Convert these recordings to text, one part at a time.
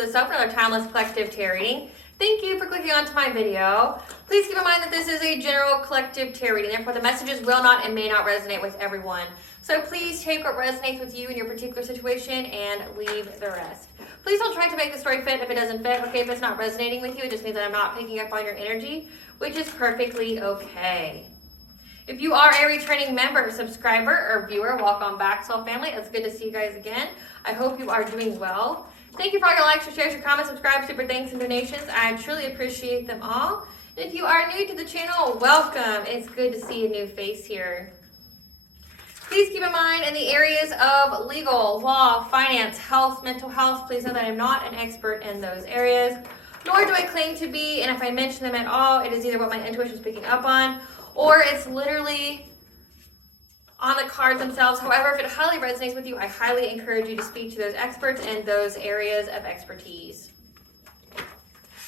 yourself for another timeless collective tarot reading. Thank you for clicking onto my video. Please keep in mind that this is a general collective tarot reading, therefore the messages will not and may not resonate with everyone. So please take what resonates with you in your particular situation and leave the rest. Please don't try to make the story fit if it doesn't fit. Okay, if it's not resonating with you, it just means that I'm not picking up on your energy, which is perfectly okay. If you are a returning member, subscriber, or viewer, welcome back, Soul Family. It's good to see you guys again. I hope you are doing well. Thank you for all your likes, your shares, your comments, subscribe, super thanks, and donations. I truly appreciate them all. And if you are new to the channel, welcome. It's good to see a new face here. Please keep in mind in the areas of legal, law, finance, health, mental health, please know that I'm not an expert in those areas, nor do I claim to be, and if I mention them at all, it is either what my intuition is picking up on, or it's literally on the cards themselves. However, if it highly resonates with you, I highly encourage you to speak to those experts in those areas of expertise.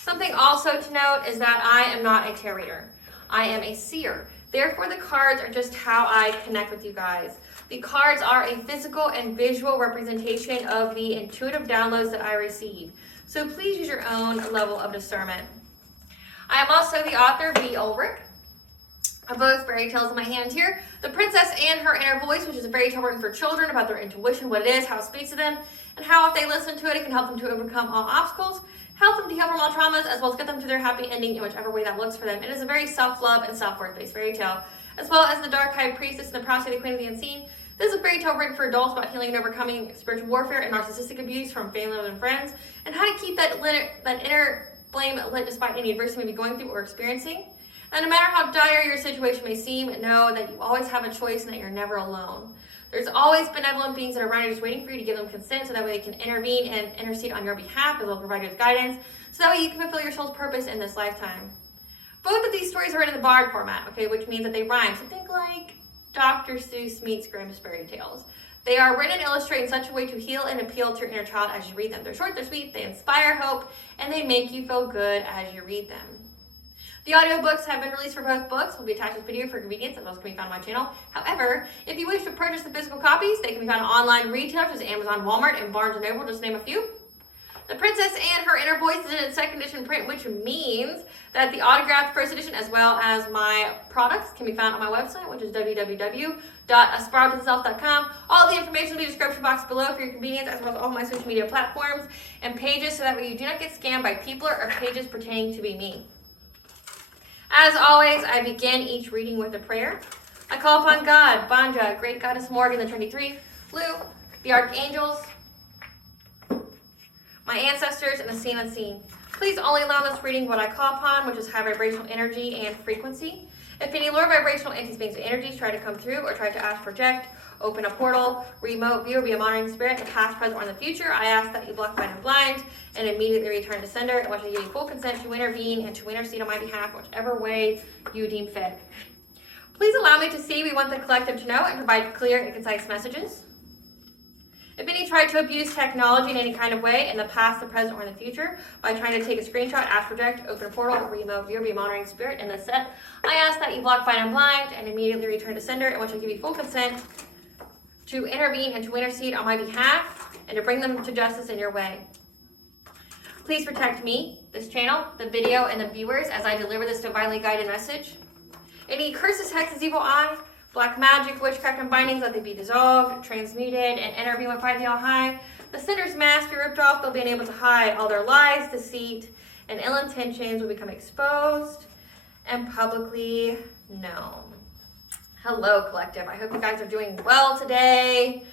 Something also to note is that I am not a tarot reader. I am a seer. Therefore, the cards are just how I connect with you guys. The cards are a physical and visual representation of the intuitive downloads that I receive. So please use your own level of discernment. I am also the author of B. Ulrich, of both fairy tales in my hand here. The Princess and Her Inner Voice, which is a fairy tale written for children about their intuition, what it is, how it speaks to them, and how if they listen to it, it can help them to overcome all obstacles, help them to heal from all traumas, as well as get them to their happy ending in whichever way that looks for them. It is a very self-love and self-worth based fairy tale, as well as The Dark High Priestess and The Prophecy of the Queen of the Unseen. This is a fairy tale written for adults about healing and overcoming spiritual warfare and narcissistic abuse from family and friends, and how to keep that inner flame lit despite any adversity you may be going through or experiencing. And no matter how dire your situation may seem, know that you always have a choice and that you're never alone. There's always benevolent beings that are around you just waiting for you to give them consent so that way they can intervene and intercede on your behalf, as well as provide you with guidance, so that way you can fulfill your soul's purpose in this lifetime. Both of these stories are written in the bard format, okay, which means that they rhyme. So think like Dr. Seuss meets Grimm's fairy tales. They are written and illustrated in such a way to heal and appeal to your inner child as you read them. They're short, they're sweet, they inspire hope, and they make you feel good as you read them. The audiobooks have been released for both books. Will be attached to this video for convenience, and those can be found on my channel. However, if you wish to purchase the physical copies, they can be found on online retailers such as Amazon, Walmart, and Barnes & Noble, just to name a few. The Princess and Her Inner Voice is in its second edition print, which means that the autographed first edition, as well as my products, can be found on my website, which is www.astrological.com. All the information will be in the description box below for your convenience, as well as all my social media platforms and pages, so that way you do not get scammed by people or pages pretending to be me. As always, I begin each reading with a prayer. I call upon God, Banja, Great Goddess Morgan, the Trinity Three, Luke, the Archangels, my ancestors, and the seen unseen. Please only allow this reading what I call upon, which is high vibrational energy and frequency. If any lower vibrational entities, beings, and energies try to come through or try to ask, project, open a portal, remote view, or be a monitoring spirit in the past, present, or in the future, I ask that you block, bind, and blind, and immediately return to sender, in which I give you full consent to intervene and to intercede on my behalf, whichever way you deem fit. Please allow me to see we want the collective to know and provide clear and concise messages. If any try to abuse technology in any kind of way in the past, the present, or in the future by trying to take a screenshot, ask, project, open a portal, remote view, or be a monitoring spirit in this set, I ask that you block, bind, and blind, and immediately return to sender, in which I give you full consent to intervene and to intercede on my behalf and to bring them to justice in your way. Please protect me, this channel, the video, and the viewers as I deliver this divinely guided message. Any curses, hexes, evil eye, black magic, witchcraft, and bindings, let they be dissolved, transmuted, and intervene with by the All High. The sinner's mask be ripped off, they'll be unable to hide. All their lies, deceit, and ill intentions will become exposed and publicly known. Hello, collective. I hope you guys are doing well today.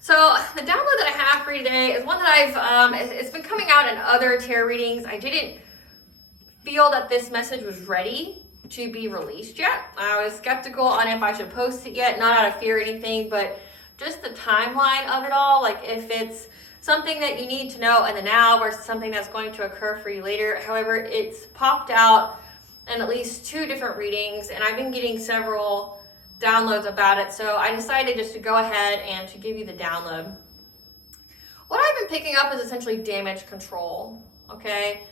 So the download that I have for you today is one that it's been coming out in other tarot readings. I didn't feel that this message was ready to be released yet. I was skeptical on if I should post it yet, not out of fear or anything, but just the timeline of it all. Like if it's something that you need to know in the now versus something that's going to occur for you later. However, it's popped out in at least 2 different readings, and I've been getting several downloads about it, so I decided just to go ahead and to give you the download. What I've been picking up is essentially damage control, okay?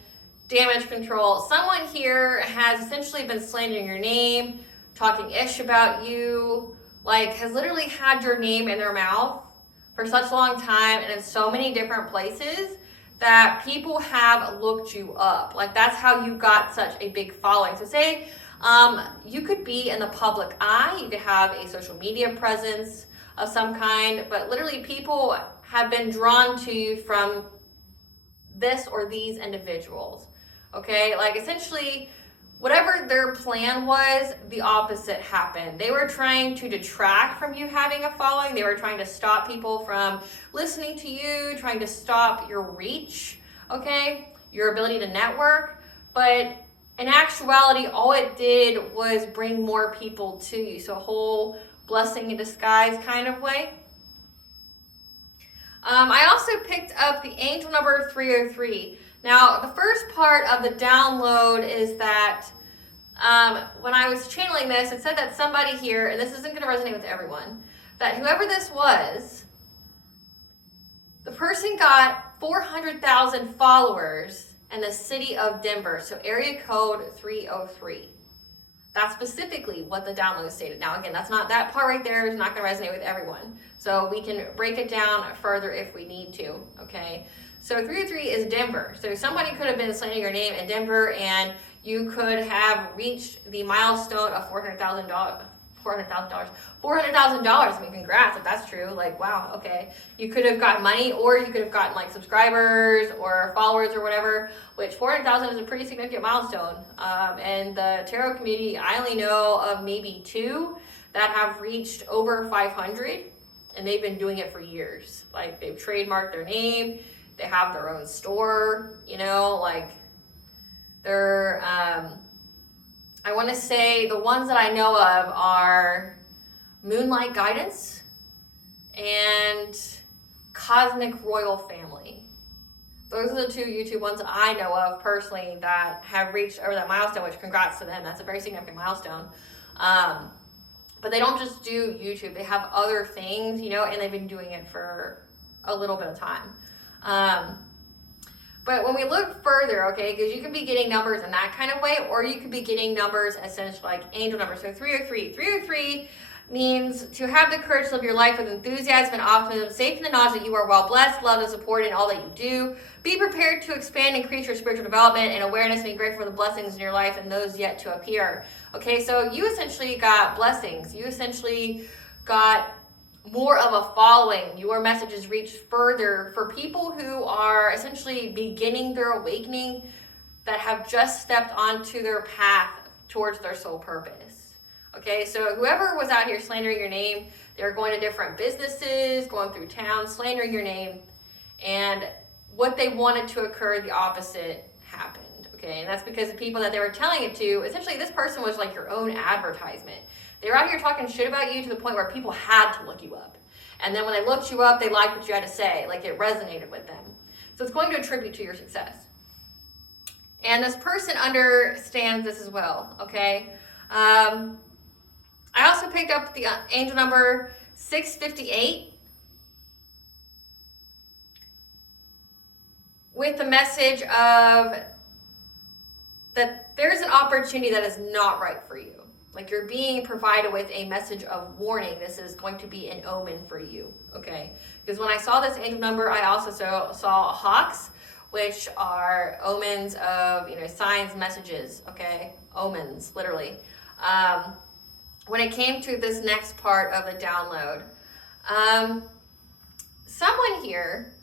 Damage control. Someone here has essentially been slandering your name, talking ish about you, like has literally had your name in their mouth for such a long time and in so many different places that people have looked you up. Like that's how you got such a big following. So say you could be in the public eye, you could have a social media presence of some kind, but literally people have been drawn to you from this or these individuals. Okay, like essentially whatever their plan was, the opposite happened. They were trying to detract from you having a following. They were trying to stop people from listening to you, trying to stop your reach, okay, your ability to network. But in actuality, all it did was bring more people to you. So a whole blessing in disguise kind of way. I also picked up the angel number 303. Now, the first part of the download is that when I was channeling this, it said that somebody here, and this isn't going to resonate with everyone, that whoever this was, the person got 400,000 followers in the city of Denver, so area code 303. That's specifically what the download stated. Now, again, that's not, that part right there is not going to resonate with everyone. So we can break it down further if we need to, okay? So 303 is Denver. So somebody could have been slandering your name in Denver and you could have reached the milestone of $400,000. $400,000. I mean, congrats if that's true. Like, wow, okay. You could have gotten money, or you could have gotten like subscribers or followers or whatever, which 400,000 is a pretty significant milestone. And the tarot community, I only know of maybe 2 that have reached over 500, and they've been doing it for years. Like, they've trademarked their name. They have their own store, you know, like they're, I want to say the ones that I know of are Moonlight Guidance and Cosmic Royal Family. Those are the 2 YouTube ones that I know of personally that have reached over that milestone, which congrats to them. That's a very significant milestone. But they don't just do YouTube. They have other things, you know, and they've been doing it for a little bit of time. But when we look further, okay, because you can be getting numbers in that kind of way, or you could be getting numbers essentially like angel numbers. So 303. 303 means to have the courage to live your life with enthusiasm and optimism, safe in the knowledge that you are well blessed, loved, and supported in all that you do. Be prepared to expand and increase your spiritual development and awareness, and be grateful for the blessings in your life and those yet to appear. Okay, so you essentially got blessings. You essentially got more of a following. Your messages reach further for people who are essentially beginning their awakening, that have just stepped onto their path towards their soul purpose. Okay, so whoever was out here slandering your name, they're going to different businesses, going through town, slandering your name, and what they wanted to occur, the opposite happened. Okay, and that's because the people that they were telling it to, essentially this person was like your own advertisement. They were out here talking shit about you to the point where people had to look you up. And then when they looked you up, they liked what you had to say. Like, it resonated with them. So it's going to attribute to your success. And this person understands this as well, okay? I also picked up the angel number 658 with the message of that there's an opportunity that is not right for you. Like, you're being provided with a message of warning. This is going to be an omen for you, okay? Because when I saw this angel number, I also saw hawks, which are omens of, you know, signs, messages, okay? Omens, literally. When it came to this next part of the download, someone here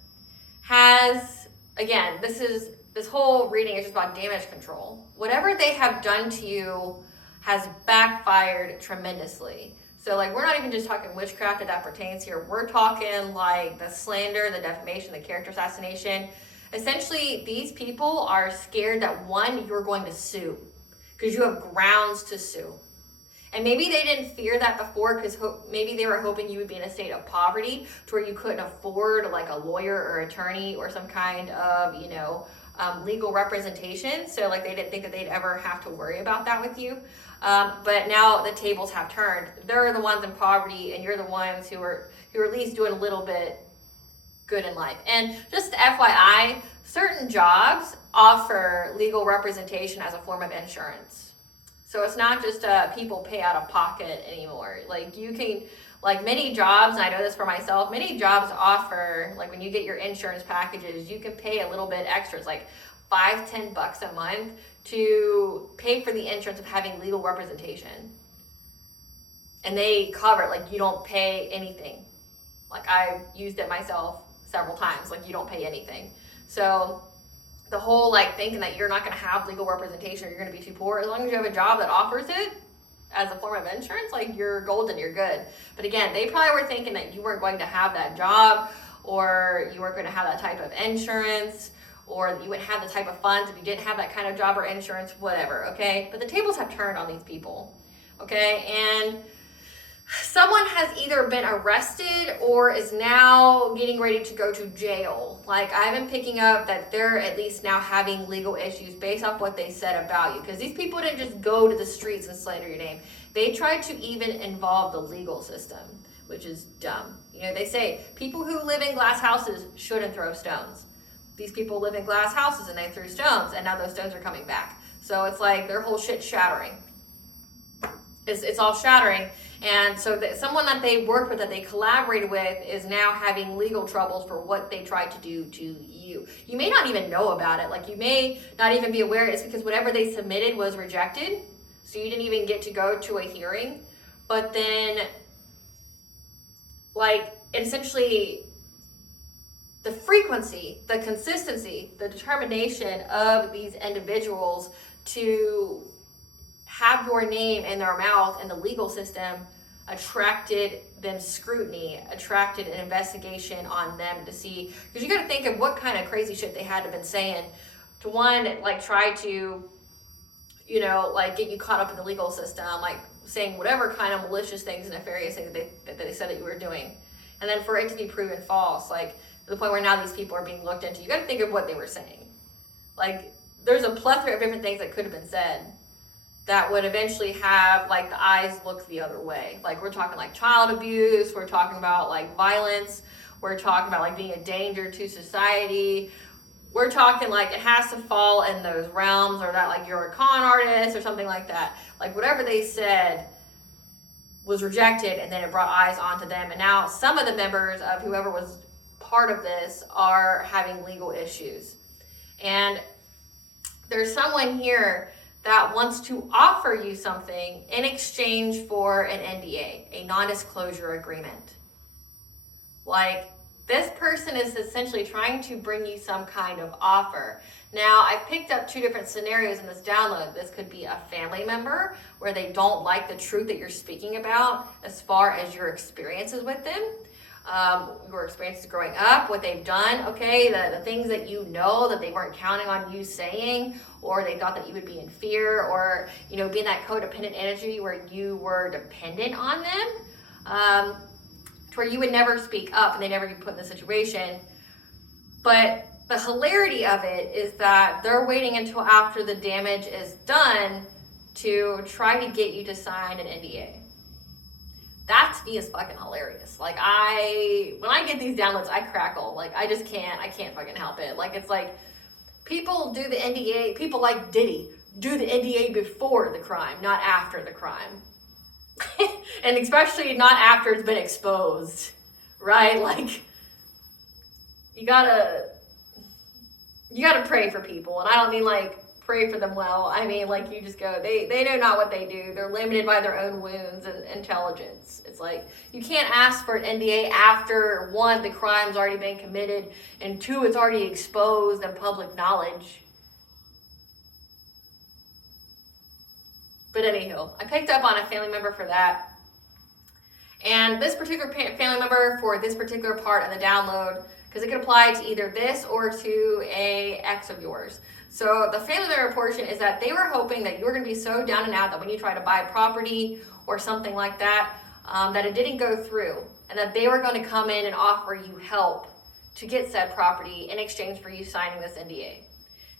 has, again, this whole reading is just about damage control. Whatever they have done to you has backfired tremendously. So, like, we're not even just talking witchcraft that pertains here. We're talking like the slander, the defamation, the character assassination. Essentially, these people are scared that, one, you're going to sue because you have grounds to sue. And maybe they didn't fear that before because maybe they were hoping you would be in a state of poverty to where you couldn't afford like a lawyer or attorney or some kind of, you know, legal representation. So like they didn't think that they'd ever have to worry about that with you. But now the tables have turned. They're the ones in poverty and you're the ones who are at least doing a little bit good in life. And just FYI, certain jobs offer legal representation as a form of insurance. So it's not just people pay out of pocket anymore. Like you can, Like many jobs, and I know this for myself, many jobs offer, like when you get your insurance packages, you can pay a little bit extra. It's like $5-10 a month to pay for the insurance of having legal representation. And they cover it, like you don't pay anything. Like I've used it myself several times, like you don't pay anything. So the whole like thinking that you're not gonna have legal representation or you're gonna be too poor, as long as you have a job that offers it as a form of insurance, like you're golden, you're good. But again, they probably were thinking that you weren't going to have that job, or you weren't going to have that type of insurance, or that you wouldn't have the type of funds if you didn't have that kind of job or insurance, whatever, okay? But the tables have turned on these people, okay? And someone has either been arrested or is now getting ready to go to jail. Like I've been picking up that they're at least now having legal issues based off what they said about you. Because these people didn't just go to the streets and slander your name. They tried to even involve the legal system, which is dumb. You know, they say people who live in glass houses shouldn't throw stones. These people live in glass houses and they threw stones, and now those stones are coming back. So it's like their whole shit's shattering. It's all shattering. And so someone that they worked with, that they collaborated with, is now having legal troubles for what they tried to do to you. You may not even know about it. Like you may not even be aware. It's because whatever they submitted was rejected. So you didn't even get to go to a hearing. But then, like, essentially, the frequency, the consistency, the determination of these individuals to have your name in their mouth in the legal system attracted them scrutiny, attracted an investigation on them to see, because you got to think of what kind of crazy shit they had to have been saying to, one, like try to, you know, like get you caught up in the legal system, like saying whatever kind of malicious things and nefarious things that they said that you were doing, and then for it to be proven false, like to the point where now these people are being looked into. You got to think of what they were saying. Like there's a plethora of different things that could have been said that would eventually have like the eyes look the other way. Like we're talking like child abuse, we're talking about like violence, we're talking about like being a danger to society. We're talking like it has to fall in those realms, or that like you're a con artist or something like that. Like whatever they said was rejected, and then it brought eyes onto them. And now some of the members of whoever was part of this are having legal issues. And there's someone here that wants to offer you something in exchange for an NDA, a non-disclosure agreement. Like, this person is essentially trying to bring you some kind of offer. Now, I've picked up two different scenarios in this download. This could be a family member where they don't like the truth that you're speaking about as far as your experiences with them. Your experiences growing up, what they've done, okay, the things that you know that they weren't counting on you saying, or they thought that you would be in fear, or, you know, being that codependent energy where you were dependent on them, to where you would never speak up and they never get put in the situation. But the hilarity of it is that they're waiting until after the damage is done to try to get you to sign an NDA. That to me is fucking hilarious. Like when I get these downloads, I crackle. Like I can't fucking help it. Like it's like people do the NDA, people like Diddy do the NDA before the crime, not after the crime. And especially not after it's been exposed, right? Like you gotta pray for people. And I don't mean like pray for them well. I mean, like you just go, they know not what they do. They're limited by their own wounds and intelligence. It's like, you can't ask for an NDA after, one, the crime's already been committed, and two, it's already exposed and public knowledge. But anywho, I picked up on a family member for that. And this particular family member for this particular part of the download, because it could apply to either this or to a ex of yours. So the family member portion is that they were hoping that you were going to be so down and out that when you try to buy property or something like that, that it didn't go through, and that they were going to come in and offer you help to get said property in exchange for you signing this NDA.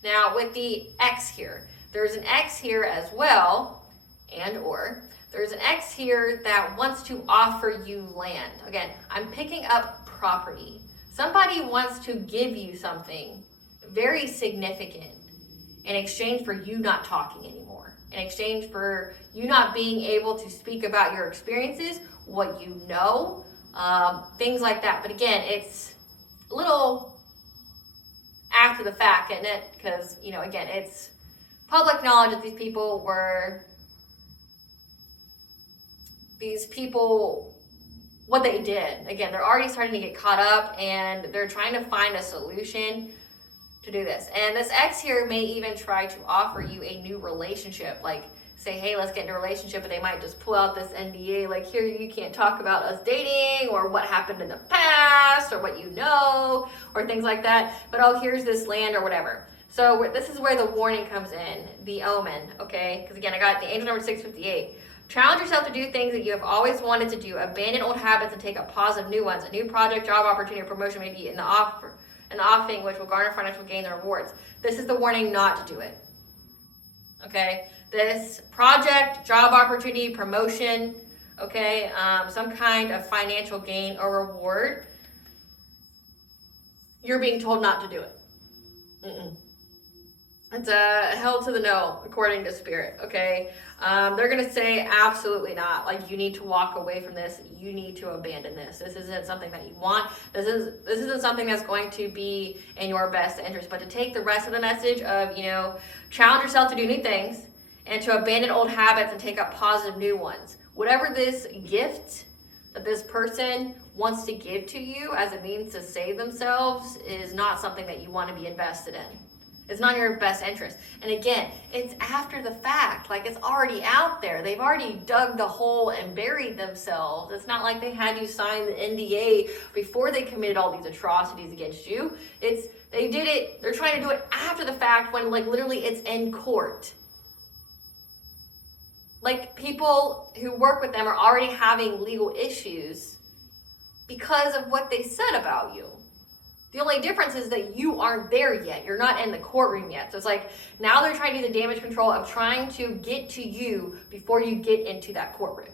Now with the ex here, there's an ex here as well, and/or there's an ex here that wants to offer you land. Again, I'm picking up property. Somebody wants to give you something very significant in exchange for you not talking anymore, in exchange for you not being able to speak about your experiences what you know, things like that. But again, it's a little after the fact, isn't it? Because, you know, again, it's public knowledge that these people, what they did. Again, they're already starting to get caught up and they're trying to find a solution to do this. And this ex here may even try to offer you a new relationship, like say, hey, let's get into a relationship, but they might just pull out this NDA, like, here, you can't talk about us dating or what happened in the past or what you know or things like that. But oh, here's this land or whatever. So this is where the warning comes in, the omen, okay? Because again, I got the angel number 658. Challenge yourself to do things that you have always wanted to do. Abandon old habits and take up positive new ones. A new project, job opportunity, or promotion may be in the offing, which will garner financial gains and rewards. This is the warning not to do it. Okay? This project, job opportunity, promotion, okay, some kind of financial gain or reward, you're being told not to do it. It's a hell to the no, according to Spirit, okay? They're going to say absolutely not. Like, you need to walk away from this. You need to abandon this. This isn't something that you want. This isn't something that's going to be in your best interest. But to take the rest of the message of, you know, challenge yourself to do new things and to abandon old habits and take up positive new ones. Whatever this gift that this person wants to give to you as a means to save themselves is not something that you want to be invested in. It's not in your best interest. And again, it's after the fact. Like, it's already out there. They've already dug the hole and buried themselves. It's not like they had you sign the NDA before they committed all these atrocities against you. They did it, they're trying to do it after the fact when, like, literally it's in court. Like, people who work with them are already having legal issues because of what they said about you. The only difference is that you aren't there yet. You're not in the courtroom yet. So it's like, now they're trying to do the damage control of trying to get to you before you get into that courtroom.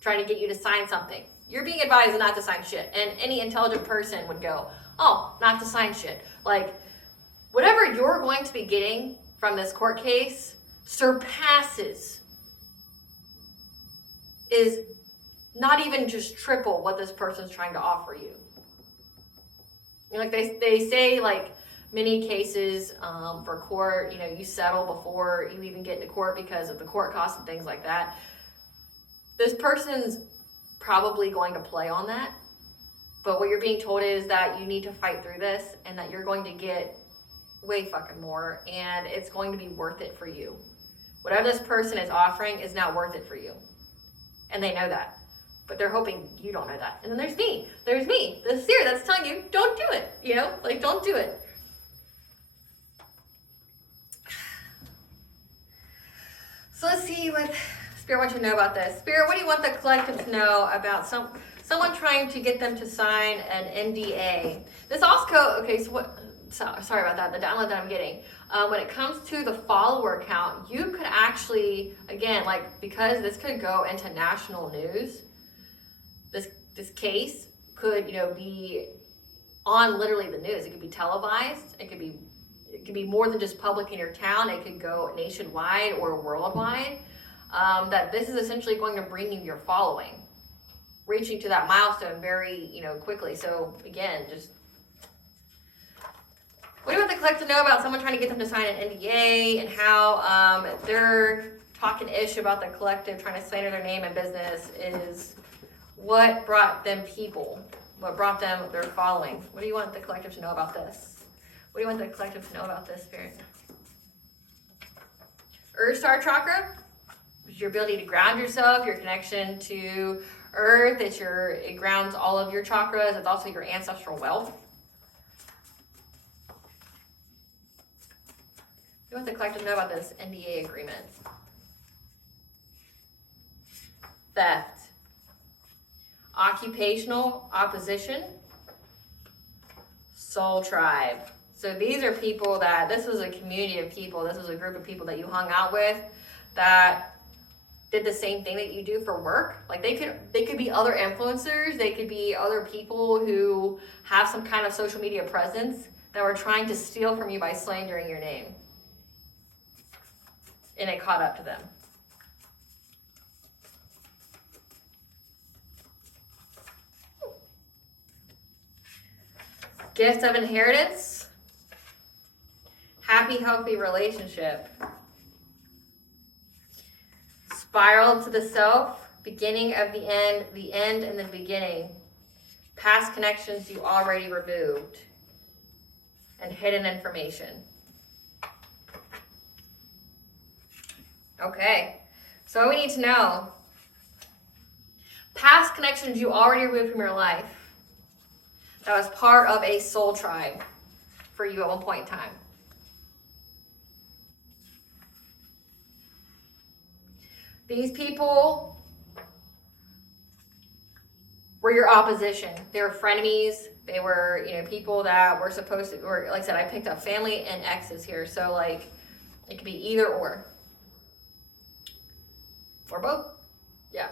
Trying to get you to sign something. You're being advised not to sign shit. And any intelligent person would go, oh, not to sign shit. Like, whatever you're going to be getting from this court case surpasses, is not even just triple what this person's trying to offer you. You know, like they say, like, many cases for court, you know, you settle before you even get into court because of the court costs and things like that. This person's probably going to play on that. But what you're being told is that you need to fight through this and that you're going to get way fucking more, and it's going to be worth it for you. Whatever this person is offering is not worth it for you. And they know that. But they're hoping you don't know that. And then there's me, the seer that's telling you, don't do it, you know? Like, don't do it. So let's see what Spirit wants you to know about this. Spirit, what do you want the collective to know about someone trying to get them to sign an NDA? This also, okay, sorry about that, the download that I'm getting. When it comes to the follower count, you could actually, again, like, because this could go into national news, this case could, you know, be on literally the news. It could be televised. It could be more than just public in your town. It could go nationwide or worldwide. That this is essentially going to bring you your following, reaching to that milestone very, you know, quickly. So again, just what do you want the collective to know about someone trying to get them to sign an NDA and how they're talking ish about the collective, trying to slander their name and business is what brought them people, what brought them their following. What do you want the collective to know about this? What do you want the collective to know about this, Spirit? Earth Star Chakra, your ability to ground yourself, your connection to Earth. It grounds all of your chakras. It's also your ancestral wealth. What do you want the collective to know about this NDA agreement? Theft. Occupational opposition, soul tribe. So these are people that, this was a community of people, this was a group of people that you hung out with that did the same thing that you do for work. Like, they could be other influencers, they could be other people who have some kind of social media presence that were trying to steal from you by slandering your name. And it caught up to them. Gift of inheritance. Happy, healthy relationship. Spiral to the self. Beginning of the end and the beginning. Past connections you already removed. And hidden information. Okay, so what we need to know. Past connections you already removed from your life. That was part of a soul tribe for you at one point in time. These people were your opposition. They were frenemies. They were, people that were supposed to, or like I said, I picked up family and exes here. So like, it could be either or. Or both. Yeah.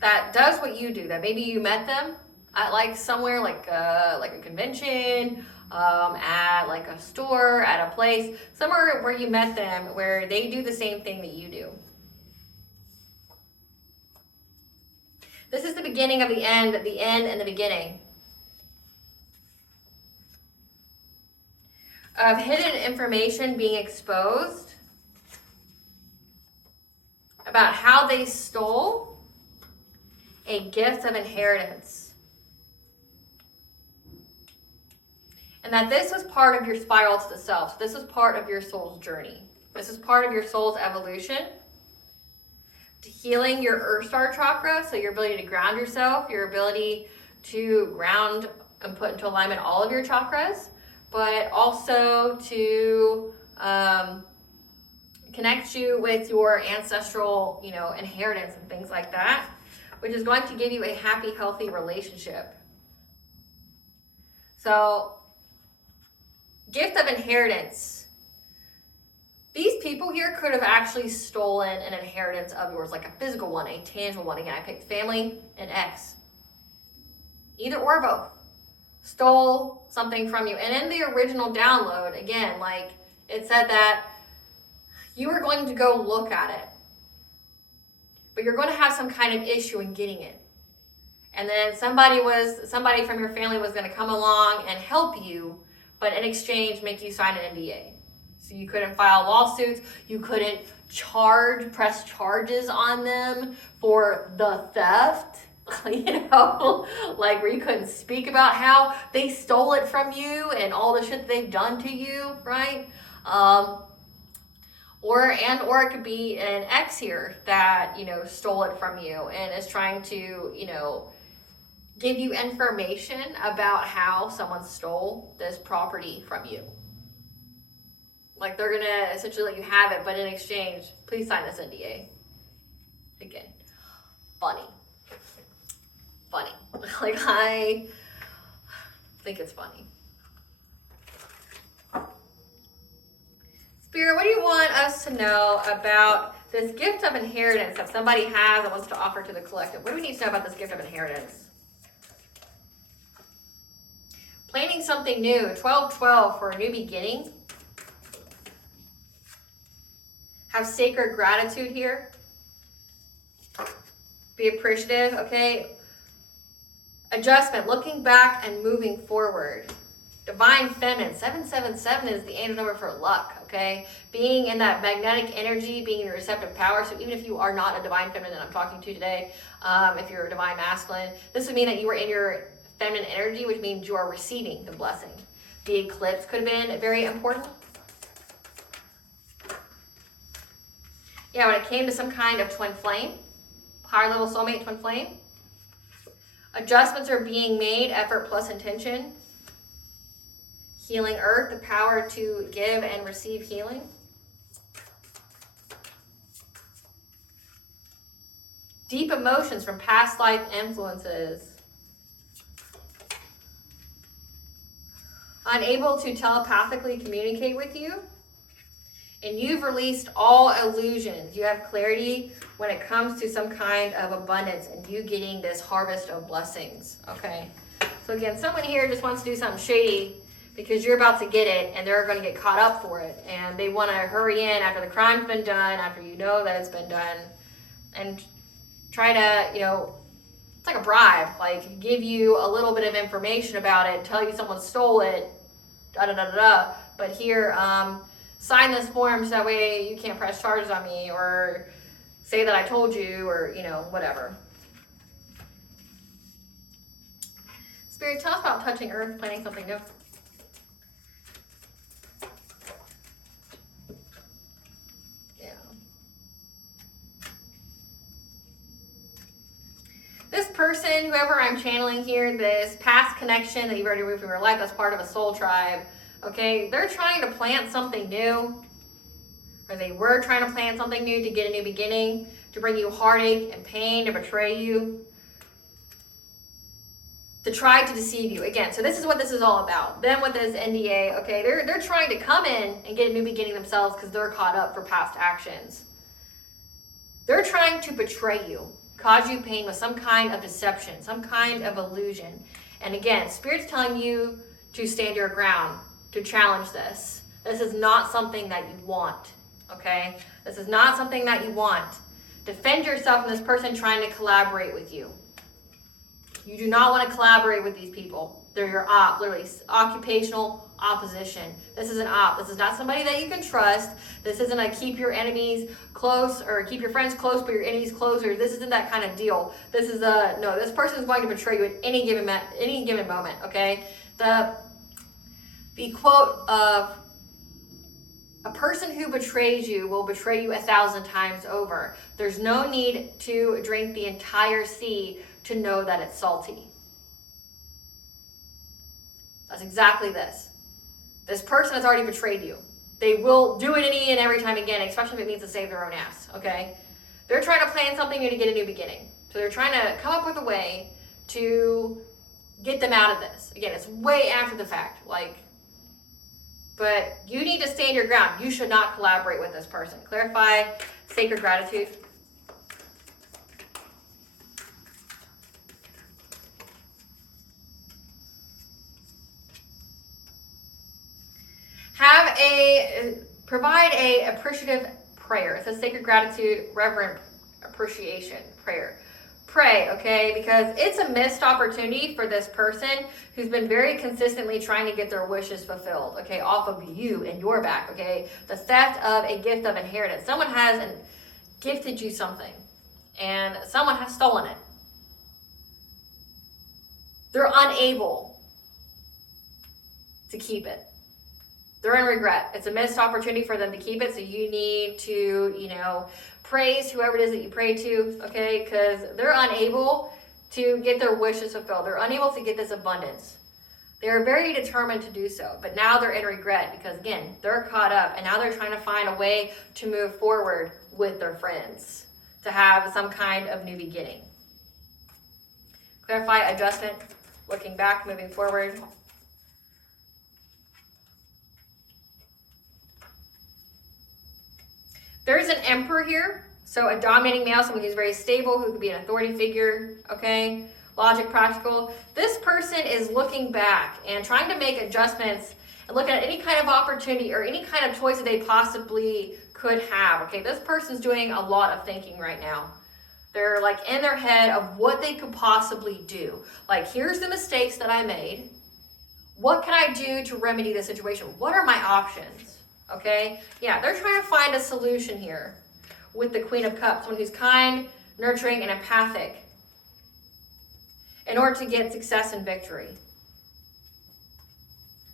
That does what you do. That maybe you met them at like somewhere like a convention, at like a store, at a place, somewhere where you met them where they do the same thing that you do. This is the beginning of the end and the beginning. Of hidden information being exposed about how they stole a gift of inheritance. And that this was part of your spiral to the self. This was part of your soul's journey. This is part of your soul's evolution to healing your Earth Star chakra, so your ability to ground yourself, your ability to ground and put into alignment all of your chakras, but also to connect you with your ancestral, inheritance and things like that, which is going to give you a happy, healthy relationship. So, gift of inheritance. These people here could have actually stolen an inheritance of yours, like a physical one, a tangible one. Again, I picked family and ex. Either or both. Stole something from you. And in the original download, again, like it said that you were going to go look at it. But you're going to have some kind of issue in getting it. And then somebody from your family was going to come along and help you, but in exchange make you sign an NDA. So you couldn't file lawsuits, you couldn't press charges on them for the theft, like where you couldn't speak about how they stole it from you and all the shit they've done to you, right? Or it could be an ex here that, stole it from you and is trying to, give you information about how someone stole this property from you. Like they're gonna essentially let you have it, but in exchange, please sign this NDA. Again, funny. Like I think it's funny. Spirit, what do you want us to know about this gift of inheritance that somebody has and wants to offer to the collective? What do we need to know about this gift of inheritance? Planning something new, 12-12 for a new beginning. Have sacred gratitude here. Be appreciative, okay? Adjustment, looking back and moving forward. Divine feminine, 777 is the angel number for luck, okay? Being in that magnetic energy, being in your receptive power. So even if you are not a divine feminine that I'm talking to today, if you're a divine masculine, this would mean that you are in your feminine energy, which means you are receiving the blessing. The eclipse could have been very important. Yeah, when it came to some kind of twin flame, higher level soulmate twin flame, adjustments are being made, effort plus intention. Healing earth, the power to give and receive healing. Deep emotions from past life influences. Unable to telepathically communicate with you. And you've released all illusions. You have clarity when it comes to some kind of abundance and you getting this harvest of blessings, okay? So again, someone here just wants to do something shady because you're about to get it and they're going to get caught up for it. And they want to hurry in after the crime's been done, after you know that it's been done, and try to, like a bribe, like give you a little bit of information about it, tell you someone stole it, da da da da da. But here, sign this form so that way you can't press charges on me, or say that I told you, or you know, whatever. Spirit, tell us about touching earth, planning something new. Yeah. This person, whoever I'm channeling here, this past connection that you've already removed from your life, that's part of a soul tribe, okay, they're trying to plant something new, or they were trying to plant something new to get a new beginning, to bring you heartache and pain, to betray you, to try to deceive you. Again, so this is what this is all about. Then with this NDA, okay, they're trying to come in and get a new beginning themselves because they're caught up for past actions. They're trying to betray you, cause you pain with some kind of deception, some kind of illusion. And again, Spirit's telling you to stand your ground, to challenge this. This is not something that you want, okay? This is not something that you want. Defend yourself from this person trying to collaborate with you. You do not want to collaborate with these people. They're your op, literally occupational opposition. This is an op. This is not somebody that you can trust. This isn't a keep your enemies close or keep your friends close but your enemies closer. This isn't that kind of deal. This is no, this person is going to betray you at any given moment, okay? The quote of a person who betrays you will betray you 1,000 times over. There's no need to drink the entire sea to know that it's salty. That's exactly this. This person has already betrayed you. They will do it any and every time again, especially if it means to save their own ass, okay? They're trying to plan something new to get a new beginning. So they're trying to come up with a way to get them out of this. Again, it's way after the fact, but you need to stand your ground. You should not collaborate with this person. Clarify sacred gratitude. Provide a appreciative prayer. It says sacred gratitude, reverent appreciation prayer. Pray, okay, because it's a missed opportunity for this person who's been very consistently trying to get their wishes fulfilled, okay, off of you and your back, okay? The theft of a gift of inheritance. Someone has gifted you something and someone has stolen it. They're unable to keep it. They're in regret. It's a missed opportunity for them to keep it, so you need to, praise whoever it is that you pray to, okay? Because they're unable to get their wishes fulfilled. They're unable to get this abundance. They're very determined to do so, but now they're in regret because, again, they're caught up, and now they're trying to find a way to move forward with their friends, to have some kind of new beginning. Clarify adjustment, looking back, moving forward. There's an emperor here, so a dominating male, someone who's very stable, who could be an authority figure, okay? Logic, practical. This person is looking back and trying to make adjustments and looking at any kind of opportunity or any kind of choice that they possibly could have, okay? This person's doing a lot of thinking right now. They're in their head of what they could possibly do. Here's the mistakes that I made. What can I do to remedy the situation? What are my options? Okay, yeah, they're trying to find a solution here with the Queen of Cups, someone who's kind, nurturing, and empathic in order to get success and victory.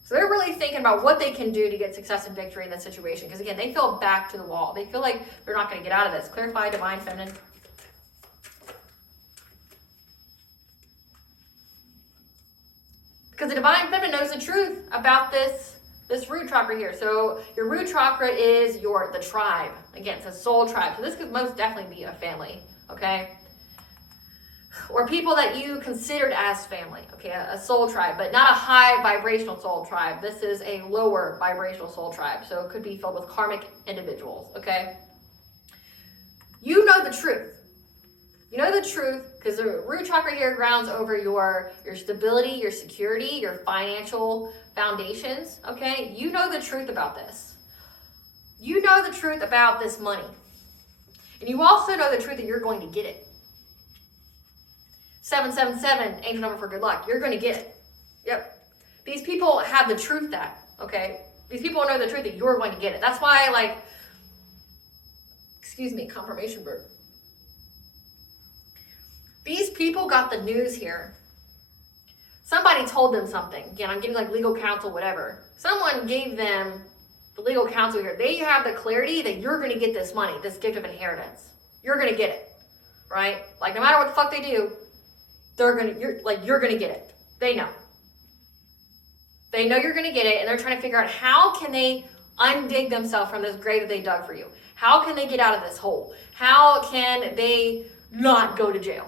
So they're really thinking about what they can do to get success and victory in this situation. Because again, they feel back to the wall. They feel like they're not going to get out of this. Clarify divine feminine. Because the divine feminine knows the truth about this root chakra here. So your root chakra is the tribe. Again, it's a soul tribe. So this could most definitely be a family, okay? Or people that you considered as family, okay? A soul tribe, but not a high vibrational soul tribe. This is a lower vibrational soul tribe. So it could be filled with karmic individuals, okay? You know the truth. You know the truth because the root chakra here grounds over your stability, your security, your financial foundations, okay? You know the truth about this. You know the truth about this money. And you also know the truth that you're going to get it. 777, angel number for good luck. You're going to get it. Yep. These people have the truth that, okay? These people know the truth that you're going to get it. That's why, like, excuse me, confirmation bird. These people got the news here. Somebody told them something. Again, I'm getting like legal counsel, whatever. Someone gave them the legal counsel here. They have the clarity that you're going to get this money, this gift of inheritance. You're going to get it, right? Like, no matter what the fuck they do, you're going to get it. They know. They know you're going to get it, and they're trying to figure out how can they undig themselves from this grave that they dug for you. How can they get out of this hole? How can they not go to jail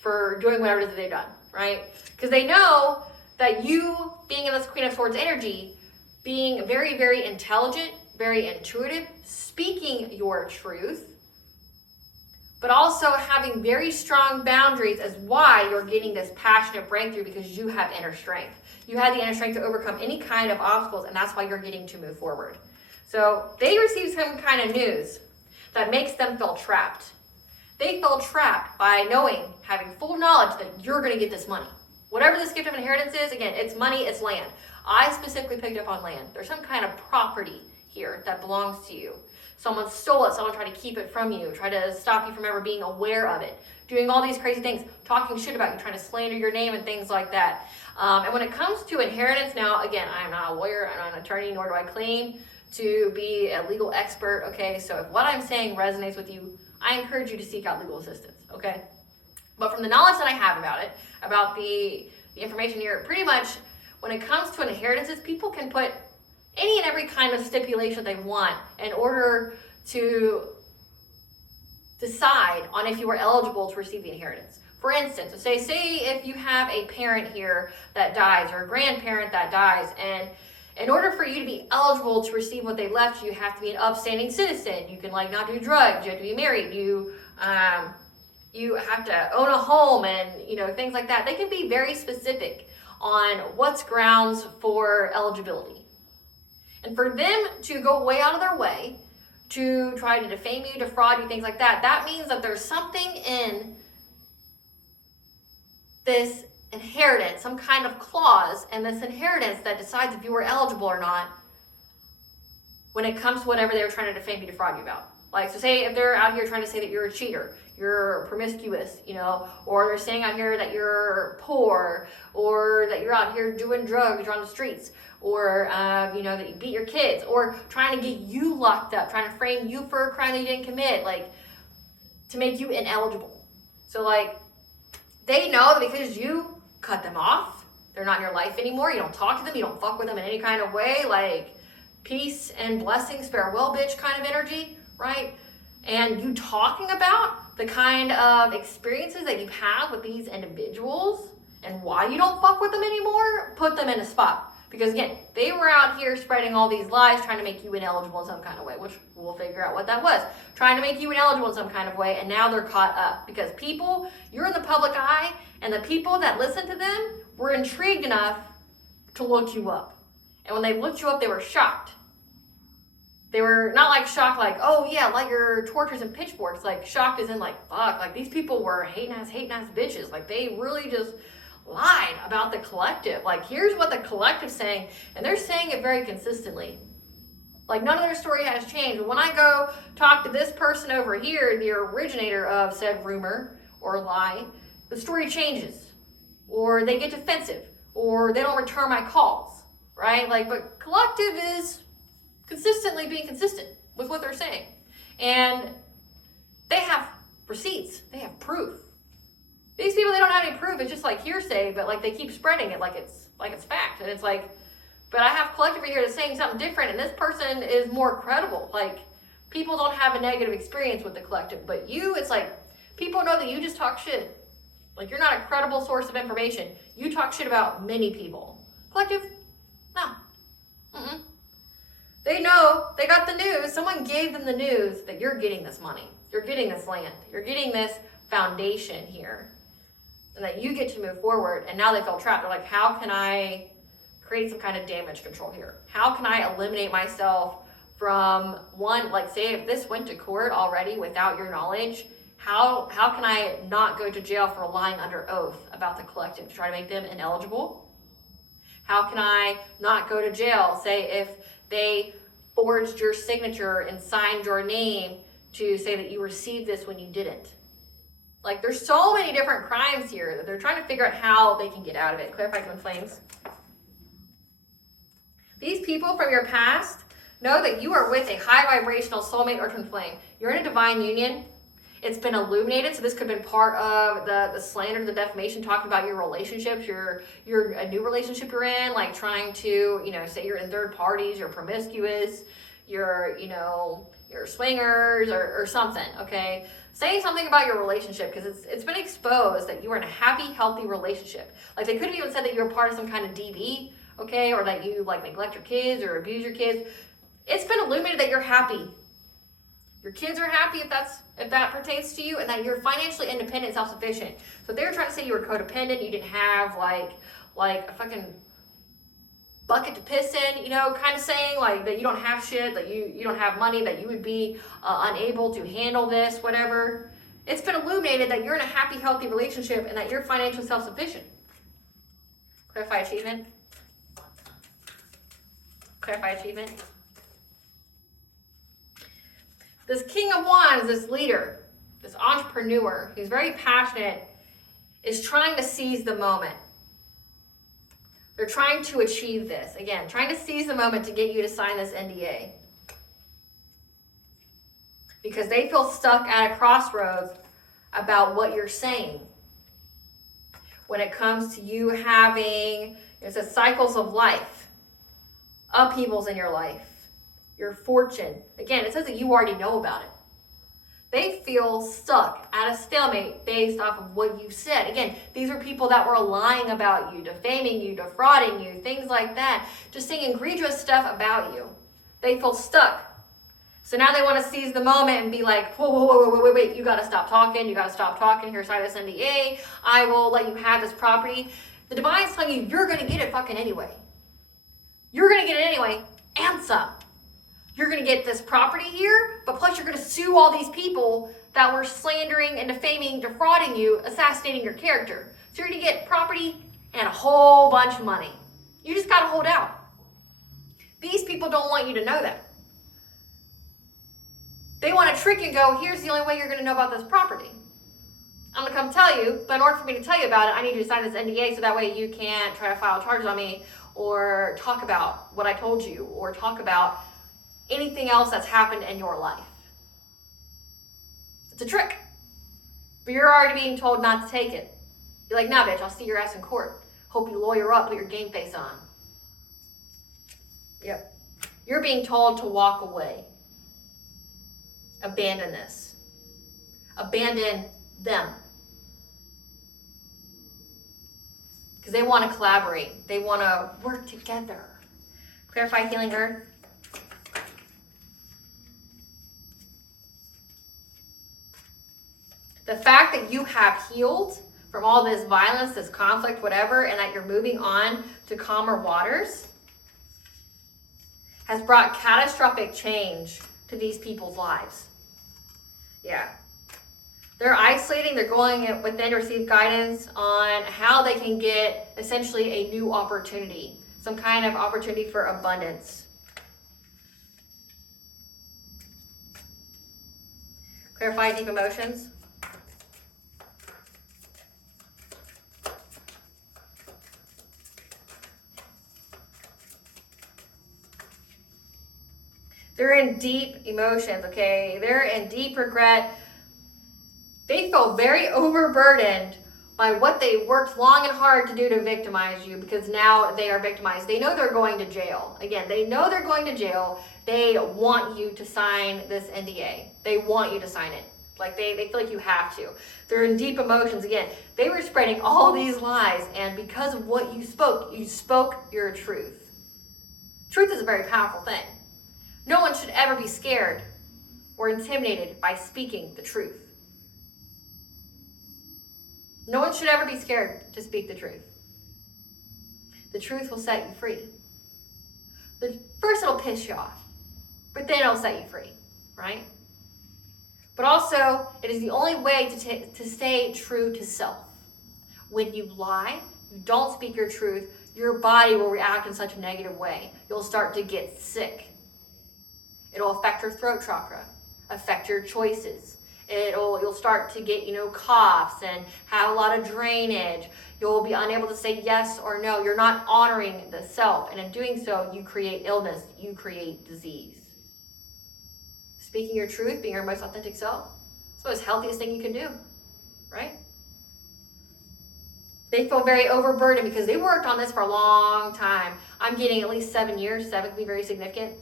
for doing whatever it is that they've done, right? Because they know that you, being in this Queen of Swords energy, being very, very intelligent, very intuitive, speaking your truth, but also having very strong boundaries is why you're getting this passionate breakthrough, because you have inner strength. You have the inner strength to overcome any kind of obstacles, and that's why you're getting to move forward. So they receive some kind of news that makes them feel trapped. They feel trapped by knowing, having full knowledge that you're going to get this money. Whatever this gift of inheritance is, again, it's money, it's land. I specifically picked up on land. There's some kind of property here that belongs to you. Someone stole it, someone tried to keep it from you, try to stop you from ever being aware of it, doing all these crazy things, talking shit about you, trying to slander your name and things like that. And when it comes to inheritance, now, again, I am not a lawyer, I'm not an attorney, nor do I claim to be a legal expert, okay? So if what I'm saying resonates with you, I encourage you to seek out legal assistance, okay? But from the knowledge that I have about it, about the information here, pretty much when it comes to inheritances, people can put any and every kind of stipulation they want in order to decide on if you are eligible to receive the inheritance. For instance, say if you have a parent here that dies or a grandparent that dies, and in order for you to be eligible to receive what they left you, have to be an upstanding citizen. You can like not do drugs, you have to be married, you have to own a home, and things like that. They can be very specific on what's grounds for eligibility. And for them to go way out of their way to try to defame you, defraud you, things like that, that means that there's something in this inheritance, some kind of clause in this inheritance that decides if you are eligible or not when it comes to whatever they're trying to defame you, defraud you about. Like, so say if they're out here trying to say that you're a cheater, you're promiscuous, or they're saying out here that you're poor, or that you're out here doing drugs, you're on the streets, or, that you beat your kids, or trying to get you locked up, trying to frame you for a crime that you didn't commit, like, to make you ineligible. So, like, they know that because you cut them off, they're not in your life anymore, you don't talk to them, you don't fuck with them in any kind of way, like, peace and blessings, farewell bitch kind of energy, right? And you talking about the kind of experiences that you've had with these individuals and why you don't fuck with them anymore, put them in a spot. Because again, they were out here spreading all these lies, trying to make you ineligible in some kind of way, which we'll figure out what that was. Trying to make you ineligible in some kind of way, and now they're caught up. Because people, you're in the public eye, and the people that listen to them were intrigued enough to look you up. And when they looked you up, they were shocked. They were not like shocked like, oh yeah, like your torches and pitchforks. Like shocked as in like, fuck, like these people were hating ass bitches. Like they really just lied about the collective. Like here's what the collective's saying, and they're saying it very consistently. Like none of their story has changed. When I go talk to this person over here, the originator of said rumor or lie, the story changes. Or they get defensive. Or they don't return my calls. Right? Like, but collective is consistently being consistent with what they're saying. And they have receipts. They have proof. These people, they don't have any proof. It's just like hearsay, but like they keep spreading it like it's fact. And it's like, but I have collective here that's saying something different, and this person is more credible. Like, people don't have a negative experience with the collective, but you, it's like, people know that you just talk shit. Like, you're not a credible source of information. You talk shit about many people. Collective, no. They know, they got the news. Someone gave them the news that you're getting this money. You're getting this land. You're getting this foundation here. And that you get to move forward. And now they feel trapped. They're like, how can I create some kind of damage control here? How can I eliminate myself from one, like say if this went to court already without your knowledge, How can I not go to jail for lying under oath about the collective to try to make them ineligible? How can I not go to jail, say if they forged your signature and signed your name to say that you received this when you didn't? Like, there's so many different crimes here that they're trying to figure out how they can get out of it. Clarify twin flames. These people from your past know that you are with a high vibrational soulmate or twin flame. You're in a divine union. It's been illuminated, so this could have been part of the slander, the defamation, talking about your relationships, your a new relationship you're in, like trying to, say you're in third parties, you're promiscuous, you're swingers or something, okay? Saying something about your relationship, because it's been exposed that you are in a happy, healthy relationship. Like, they could have even said that you're part of some kind of DV, okay, or that you like neglect your kids or abuse your kids. It's been illuminated that you're happy. Your kids are happy if that pertains to you, and that you're financially independent, self-sufficient. So if they were trying to say you were codependent, you didn't have like a fucking bucket to piss in, kind of saying like that you don't have shit, that you don't have money, that you would be unable to handle this, whatever. It's been illuminated that you're in a happy, healthy relationship and that you're financially self-sufficient. Clarify achievement. Clarify achievement. This King of Wands, this leader, this entrepreneur, who's very passionate, is trying to seize the moment. They're trying to achieve this. Again, trying to seize the moment to get you to sign this NDA. Because they feel stuck at a crossroads about what you're saying. When it comes to you having, it says cycles of life, upheavals in your life, your fortune. Again, it says that you already know about it. They feel stuck at a stalemate based off of what you said. Again, these are people that were lying about you, defaming you, defrauding you, things like that. Just saying egregious stuff about you. They feel stuck. So now they want to seize the moment and be like, whoa, wait, you got to stop talking. You got to stop talking. Here's sign this NDA. I will let you have this property. The divine's telling you, you're going to get it fucking anyway. You're going to get it anyway, and some. You're going to get this property here, but plus you're going to sue all these people that were slandering and defaming, defrauding you, assassinating your character. So you're going to get property and a whole bunch of money. You just got to hold out. These people don't want you to know that. They want to trick you and go, here's the only way you're going to know about this property. I'm going to come tell you, but in order for me to tell you about it, I need you to sign this NDA so that way you can't try to file charges on me or talk about what I told you or talk about anything else that's happened in your life. It's a trick. But you're already being told not to take it. You're like, nah, bitch, I'll see your ass in court. Hope you lawyer up, put your game face on. Yep. You're being told to walk away. Abandon this. Abandon them. Because they want to collaborate. They want to work together. Clarify healing earth. The fact that you have healed from all this violence, this conflict, whatever, and that you're moving on to calmer waters has brought catastrophic change to these people's lives. Yeah. They're isolating, they're going within to receive guidance on how they can get essentially a new opportunity, some kind of opportunity for abundance. Clarify deep emotions. They're in deep emotions, okay? They're in deep regret. They feel very overburdened by what they worked long and hard to do to victimize you, because now they are victimized. They know they're going to jail. Again, they know they're going to jail. They want you to sign this NDA. They want you to sign it. Like they feel like you have to. They're in deep emotions. Again, they were spreading all these lies, and because of what you spoke your truth. Truth is a very powerful thing. No one should ever be scared or intimidated by speaking the truth. No one should ever be scared to speak the truth. The truth will set you free. First it'll piss you off, but then it'll set you free, right? But also, it is the only way to stay true to self. When you lie, you don't speak your truth, your body will react in such a negative way. You'll start to get sick. It'll affect your throat chakra, affect your choices. You'll start to get, coughs and have a lot of drainage. You'll be unable to say yes or no. You're not honoring the self. And in doing so, you create illness. You create disease. Speaking your truth, being your most authentic self, it's the most healthiest thing you can do, right? They feel very overburdened because they worked on this for a long time. I'm getting at least 7 years. 7 can be very significant.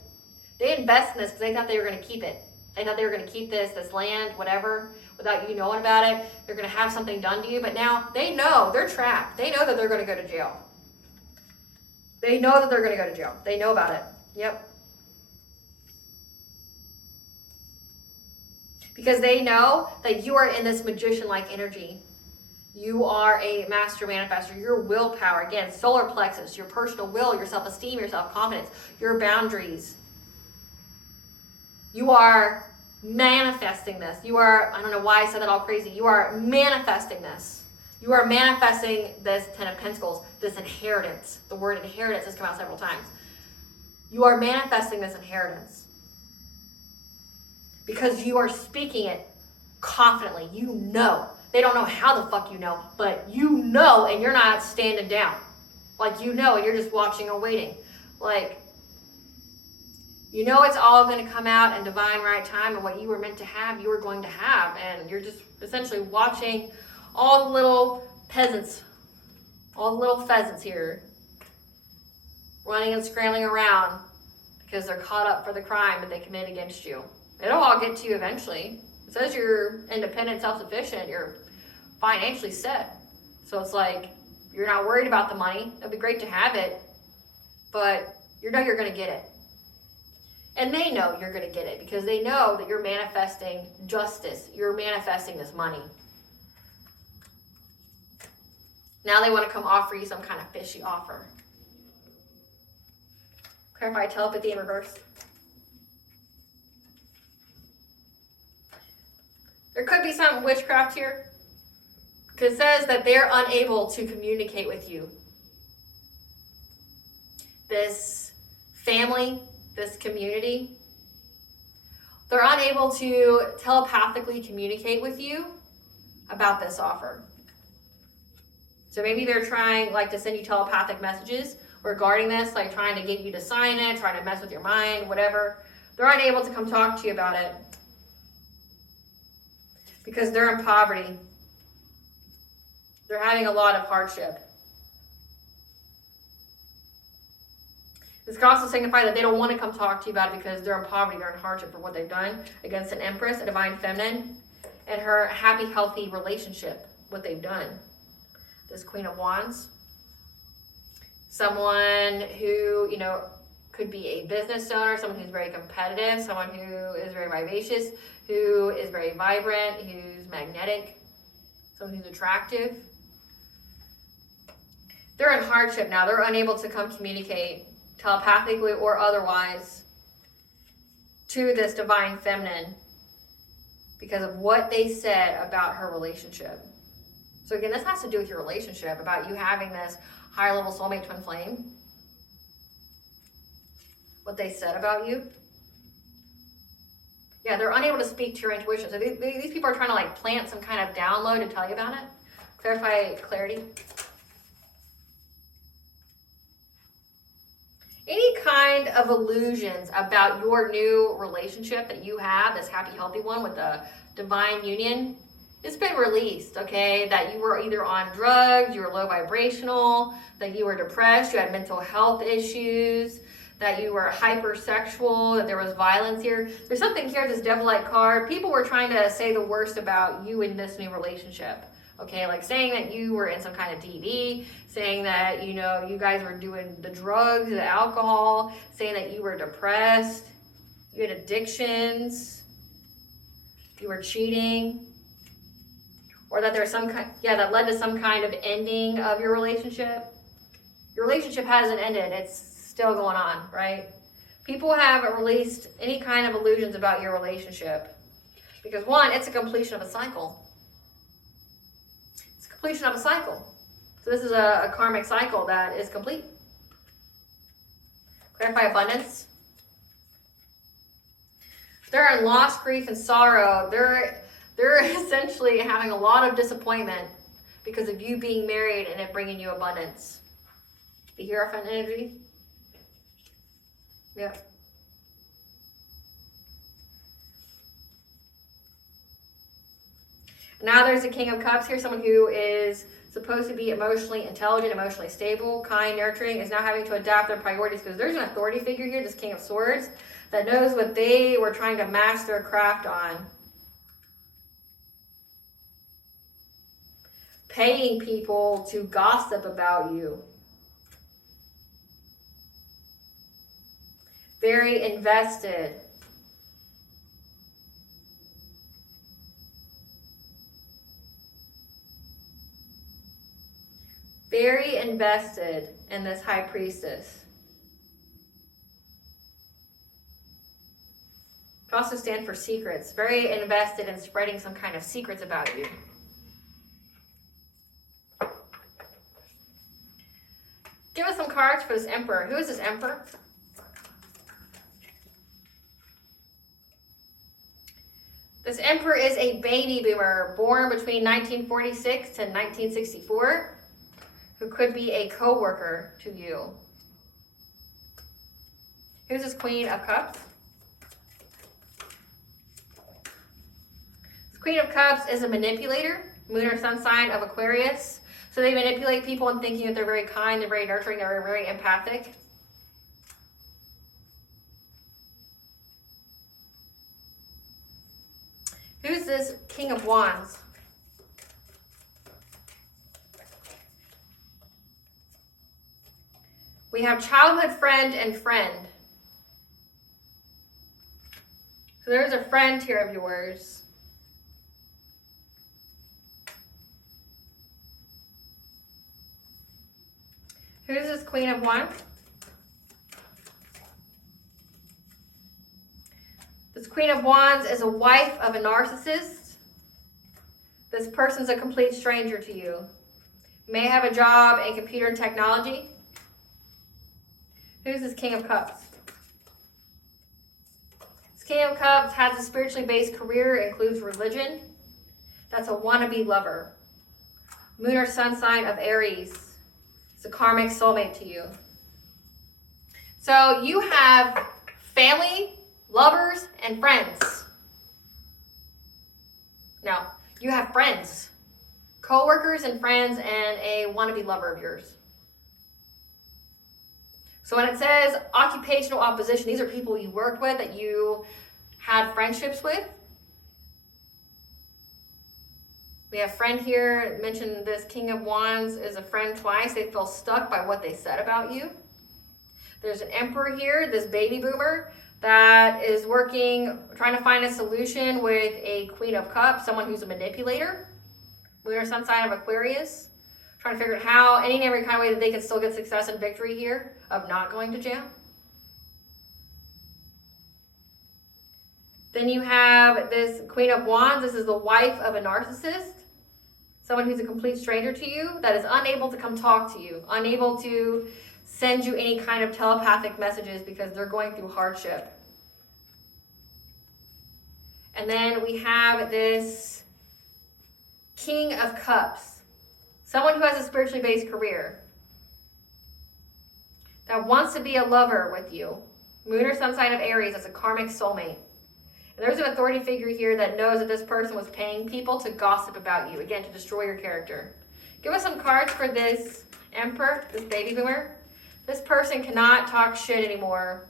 They invest in this because they thought they were going to keep it. They thought they were going to keep this land, whatever, without you knowing about it. They're going to have something done to you. But now they know they're trapped. They know that they're going to go to jail. They know that they're going to go to jail. They know about it. Yep. Because they know that you are in this magician-like energy. You are a master manifester. Your willpower, again, solar plexus, your personal will, your self-esteem, your self-confidence, your boundaries. You are manifesting this. You are, I don't know why I said that all crazy. You are manifesting this. You are manifesting this 10 of Pentacles, this inheritance. The word inheritance has come out several times. You are manifesting this inheritance. Because you are speaking it confidently. You know. They don't know how the fuck you know, but you know, and you're not standing down. Like, you know, and you're just watching and waiting. Like, you know it's all going to come out in divine right time, and what you were meant to have, you were going to have. And you're just essentially watching all the little peasants, all the little pheasants here, running and scrambling around because they're caught up for the crime that they committed against you. It'll all get to you eventually. It says you're independent, self-sufficient, you're financially set. So it's like, you're not worried about the money. It'd be great to have it, but you know you're going to get it. And they know you're going to get it because they know that you're manifesting justice. You're manifesting this money. Now they want to come offer you some kind of fishy offer. Clarify telepathy in reverse. There could be some witchcraft here, because it says that they're unable to communicate with you. This family, this community, they're unable to telepathically communicate with you about this offer. So maybe they're trying to send you telepathic messages regarding this, like trying to get you to sign it, trying to mess with your mind, whatever. They're unable to come talk to you about it. Because they're in poverty. They're having a lot of hardship. This could also signify that they don't want to come talk to you about it because they're in poverty, they're in hardship for what they've done against an empress, a divine feminine, and her happy, healthy relationship, what they've done. This Queen of Wands. Someone who, could be a business owner, someone who's very competitive, someone who is very vivacious, who is very vibrant, who's magnetic, someone who's attractive. They're in hardship now. They're unable to come communicate telepathically or otherwise to this divine feminine because of what they said about her relationship. So again, this has to do with your relationship, about you having this higher level soulmate twin flame. What they said about you. Yeah, they're unable to speak to your intuition. So these people are trying to plant some kind of download and tell you about it. Clarify clarity. Any kind of illusions about your new relationship that you have, this happy, healthy one with the divine union, it's been released, okay? That you were either on drugs, you were low vibrational, that you were depressed, you had mental health issues, that you were hypersexual, that there was violence here. There's something here, this devil-like card. People were trying to say the worst about you in this new relationship. Okay, saying that you were in some kind of DV, saying that, you guys were doing the drugs, the alcohol, saying that you were depressed, you had addictions, you were cheating, or that there's some kind, that led to some kind of ending of your relationship. Your relationship hasn't ended, it's still going on, right? People have released any kind of illusions about your relationship Because one, it's a completion of a cycle. It's a completion of a cycle. So this is a karmic cycle that is complete. Clarify abundance. They're in loss, grief, and sorrow. They're essentially having a lot of disappointment because of you being married and it bringing you abundance. The Hierophant energy. Yep. Now there's the King of Cups here, someone who is supposed to be emotionally intelligent, emotionally stable, kind, nurturing, is now having to adapt their priorities because there's an authority figure here, this King of Swords, that knows what they were trying to master their craft on. Paying people to gossip about you. Very invested. Very invested in this High Priestess. It also stands for secrets. Very invested in spreading some kind of secrets about you. Give us some cards for this Emperor. Who is this Emperor? This Emperor is a baby boomer born between 1946 to 1964. Who could be a co-worker to you. Who's this Queen of Cups? This Queen of Cups is a manipulator, moon or sun sign of Aquarius. So they manipulate people and thinking that they're very kind, they're very nurturing, they're very empathic. Who's this King of Wands? We have childhood friend and friend. So there's a friend here of yours. Who's this Queen of Wands? This Queen of Wands is a wife of a narcissist. This person's a complete stranger to you. You may have a job in computer and technology. Who's this King of Cups? This King of Cups has a spiritually based career, includes religion. That's a wannabe lover. Moon or sun sign of Aries. It's a karmic soulmate to you. So you have family, lovers, and friends. No, you have friends. Co-workers and friends and a wannabe lover of yours. So when it says occupational opposition, these are people you worked with that you had friendships with. We have friend here. Mentioned this King of Wands is a friend twice. They feel stuck by what they said about you. There's an Emperor here, this baby boomer, that is working, trying to find a solution with a Queen of Cups, someone who's a manipulator. Moon or sun sign of Aquarius. Trying to figure out how, any and every kind of way that they can still get success and victory here of not going to jail. Then you have this Queen of Wands. This is the wife of a narcissist. Someone who's a complete stranger to you that is unable to come talk to you. Unable to send you any kind of telepathic messages because they're going through hardship. And then we have this King of Cups. Someone who has a spiritually based career that wants to be a lover with you. Moon or sun sign of Aries as a karmic soulmate. And there's an authority figure here that knows that this person was paying people to gossip about you. Again, to destroy your character. Give us some cards for this Emperor, this baby boomer. This person cannot talk shit anymore.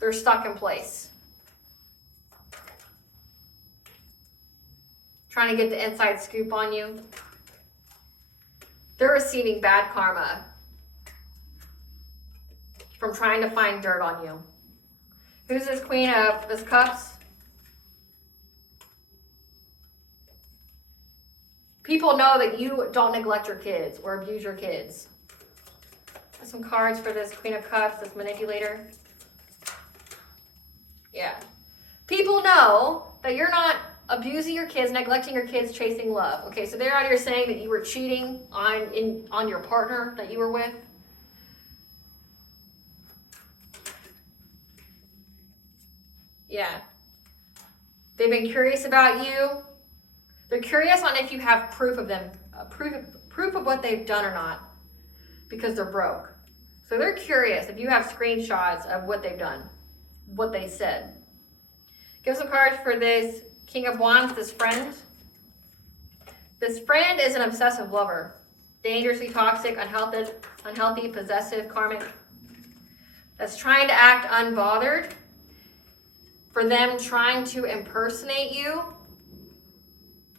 They're stuck in place. Trying to get the inside scoop on you. They're receiving bad karma from trying to find dirt on you. Who's this Queen of this Cups? People know that you don't neglect your kids or abuse your kids. Some cards for this Queen of Cups, this manipulator. Yeah. People know that you're not abusing your kids, neglecting your kids, chasing love. Okay, so they're out here saying that you were cheating on your partner that you were with. Yeah. They've been curious about you. They're curious on if you have proof of them, proof of what they've done or not, because they're broke. So they're curious if you have screenshots of what they've done, what they said. Give some cards for this King of Wands, this friend. This friend is an obsessive lover. Dangerously toxic, unhealthy, possessive, karmic. That's trying to act unbothered. For them trying to impersonate you.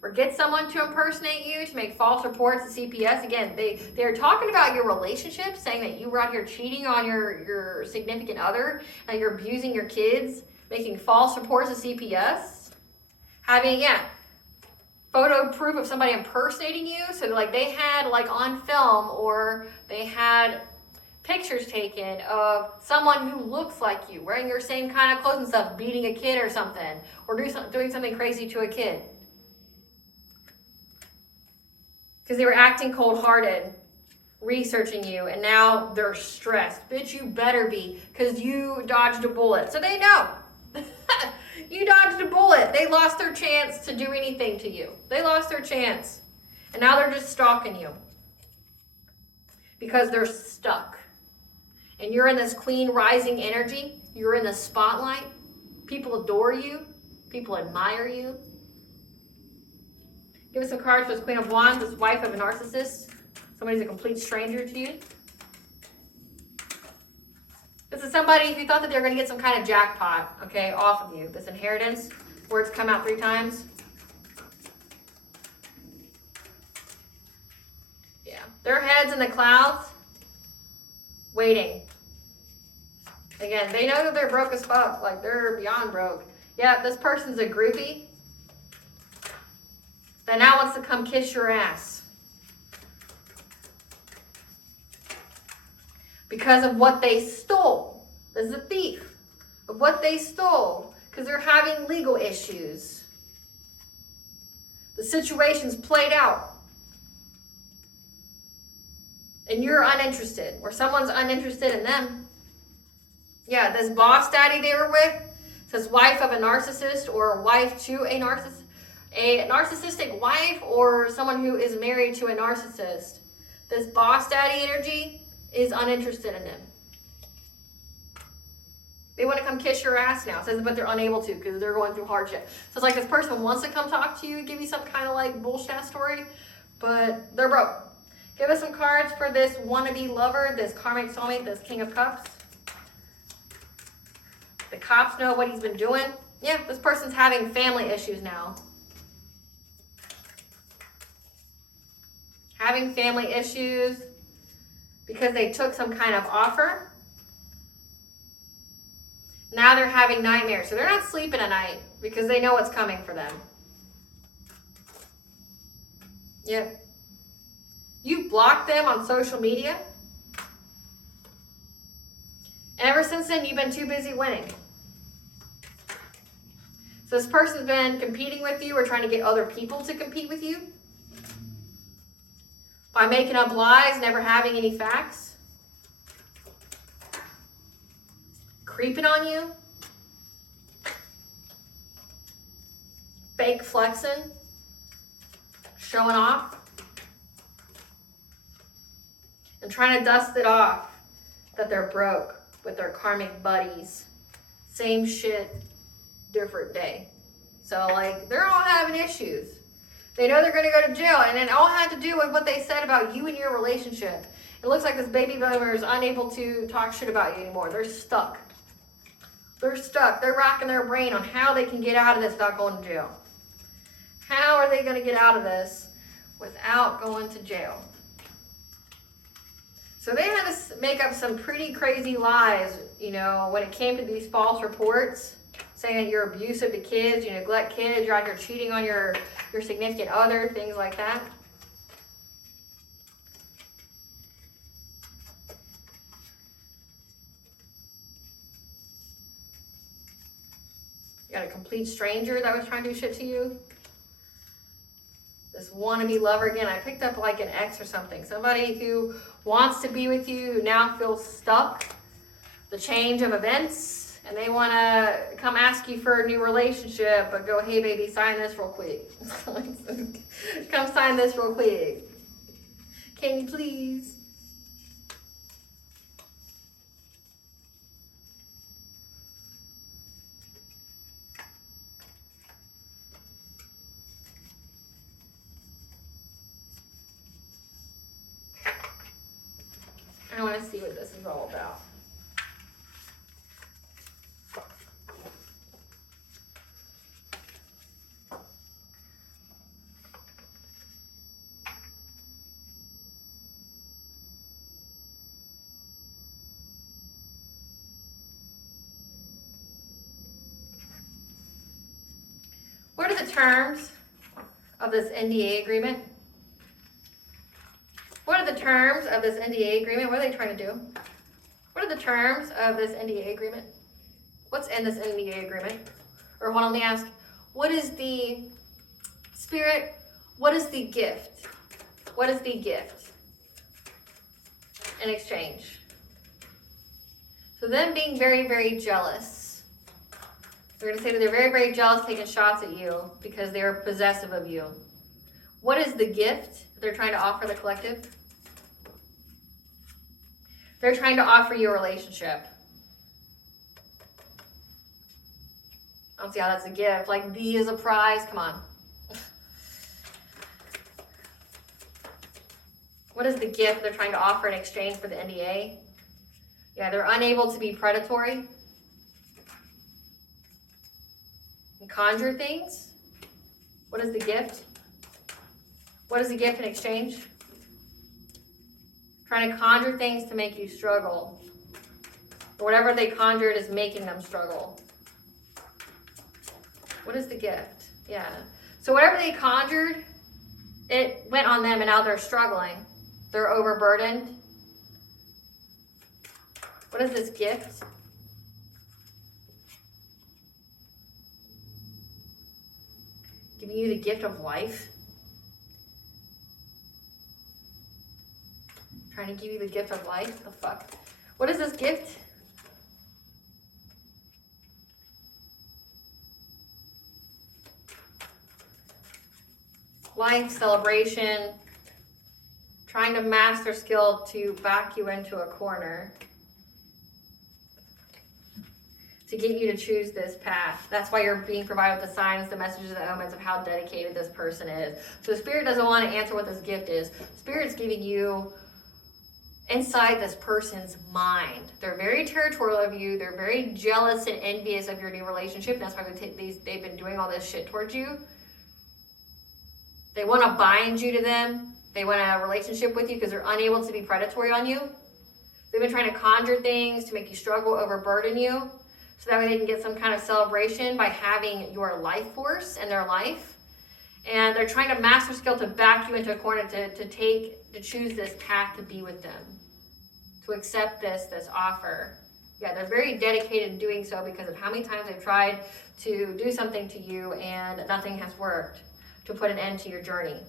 Or get someone to impersonate you, to make false reports to CPS. Again, they're talking about your relationship, saying that you were out here cheating on your significant other, and you're abusing your kids, making false reports to CPS. Having, photo proof of somebody impersonating you. So like they had like on film, or they had pictures taken of someone who looks like you, wearing your same kind of clothes and stuff, beating a kid or something, or doing something crazy to a kid. Because they were acting cold-hearted, researching you, and now they're stressed. Bitch, you better be, because you dodged a bullet. So they know. You dodged a bullet. They lost their chance to do anything to you. They lost their chance. And now they're just stalking you. Because they're stuck. And you're in this clean, rising energy. You're in the spotlight. People adore you. People admire you. Give us some cards for this Queen of Wands, this wife of a narcissist. Somebody's a complete stranger to you. This is somebody who thought that they were going to get some kind of jackpot, okay, off of you. This inheritance, words come out 3 times. Yeah. Their heads in the clouds, waiting. Again, they know that they're broke as fuck. Like, they're beyond broke. Yeah, this person's a groupie that now wants to come kiss your ass. Because of what they stole. This is a thief. Of what they stole. Because they're having legal issues. The situation's played out. And you're uninterested. Or someone's uninterested in them. Yeah, this boss daddy they were with says wife of a narcissist, or wife to a narcissist. A narcissistic wife, or someone who is married to a narcissist. This boss daddy energy is uninterested in them. They want to come kiss your ass now. It says, but they're unable to because they're going through hardship. So it's like this person wants to come talk to you, give you some kind of like bullshit story, but they're broke. Give us some cards for this wannabe lover, this karmic soulmate, this King of Cups. The cops know what he's been doing. Yeah, this person's having family issues now. Having family issues because they took some kind of offer. Now they're having nightmares. So they're not sleeping at night because they know what's coming for them. Yep. You've blocked them on social media. And ever since then, you've been too busy winning. So this person's been competing with you or trying to get other people to compete with you. By making up lies, never having any facts. Creeping on you. Fake flexing. Showing off. And trying to dust it off that they're broke with their karmic buddies. Same shit, different day. So like, they're all having issues. They know they're going to go to jail, and it all had to do with what they said about you and your relationship. It looks like this baby boomer is unable to talk shit about you anymore. They're stuck. They're stuck. They're racking their brain on how they can get out of this without going to jail. How are they going to get out of this without going to jail? So they had to make up some pretty crazy lies, you know, when it came to these false reports, saying that you're abusive to kids, you neglect kids, you're out here cheating on your significant other, things like that. You got a complete stranger that was trying to do shit to you. This wannabe lover again. I picked up like an ex or something. Somebody who wants to be with you, who now feels stuck. The change of events, and they want to come ask you for a new relationship, but go, hey baby, sign this real quick. Come sign this real quick. Can you please? I want to see what this is all about. What are the terms of this NDA agreement? What are the terms of this NDA agreement? What are they trying to do? What are the terms of this NDA agreement? What's in this NDA agreement? Or hold on, let me ask, what is the spirit? What is the gift? What is the gift in exchange? So them being very, very jealous. They're going to say that they're very, very jealous, taking shots at you because they're possessive of you. What is the gift they're trying to offer the collective? They're trying to offer you a relationship. I don't see how that's a gift. Like, B is a prize. Come on. What is the gift they're trying to offer in exchange for the NDA? Yeah, they're unable to be predatory and conjure things. What is the gift? What is the gift in exchange? Trying to conjure things to make you struggle. Whatever they conjured is making them struggle. What is the gift? Yeah. So whatever they conjured, it went on them and now they're struggling. They're overburdened. What is this gift? Giving you the gift of life. Trying to give you the gift of life? What the fuck? What is this gift? Life, celebration, trying to master skill to back you into a corner. To get you to choose this path. That's why you're being provided with the signs, the messages, the omens of how dedicated this person is. So Spirit doesn't want to answer what this gift is. Spirit's giving you inside this person's mind. They're very territorial of you. They're very jealous and envious of your new relationship. That's why they've been doing all this shit towards you. They want to bind you to them. They want a relationship with you because they're unable to be predatory on you. They've been trying to conjure things to make you struggle, overburden you, so that way they can get some kind of celebration by having your life force in their life. And they're trying to master skill to back you into a corner, to choose this path to be with them, to accept this offer. Yeah, they're very dedicated in doing so because of how many times they've tried to do something to you and nothing has worked to put an end to your journey.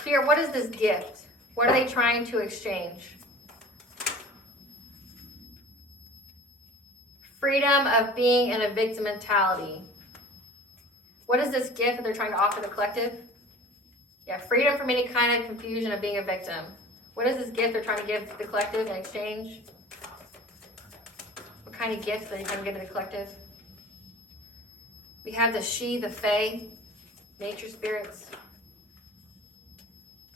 Spirit, what is this gift? What are they trying to exchange? Freedom of being in a victim mentality. What is this gift that they're trying to offer the collective? Yeah, freedom from any kind of confusion of being a victim. What is this gift they're trying to give the collective in exchange? What kind of gift are they trying to give to the collective? We have the she, the fae, nature spirits.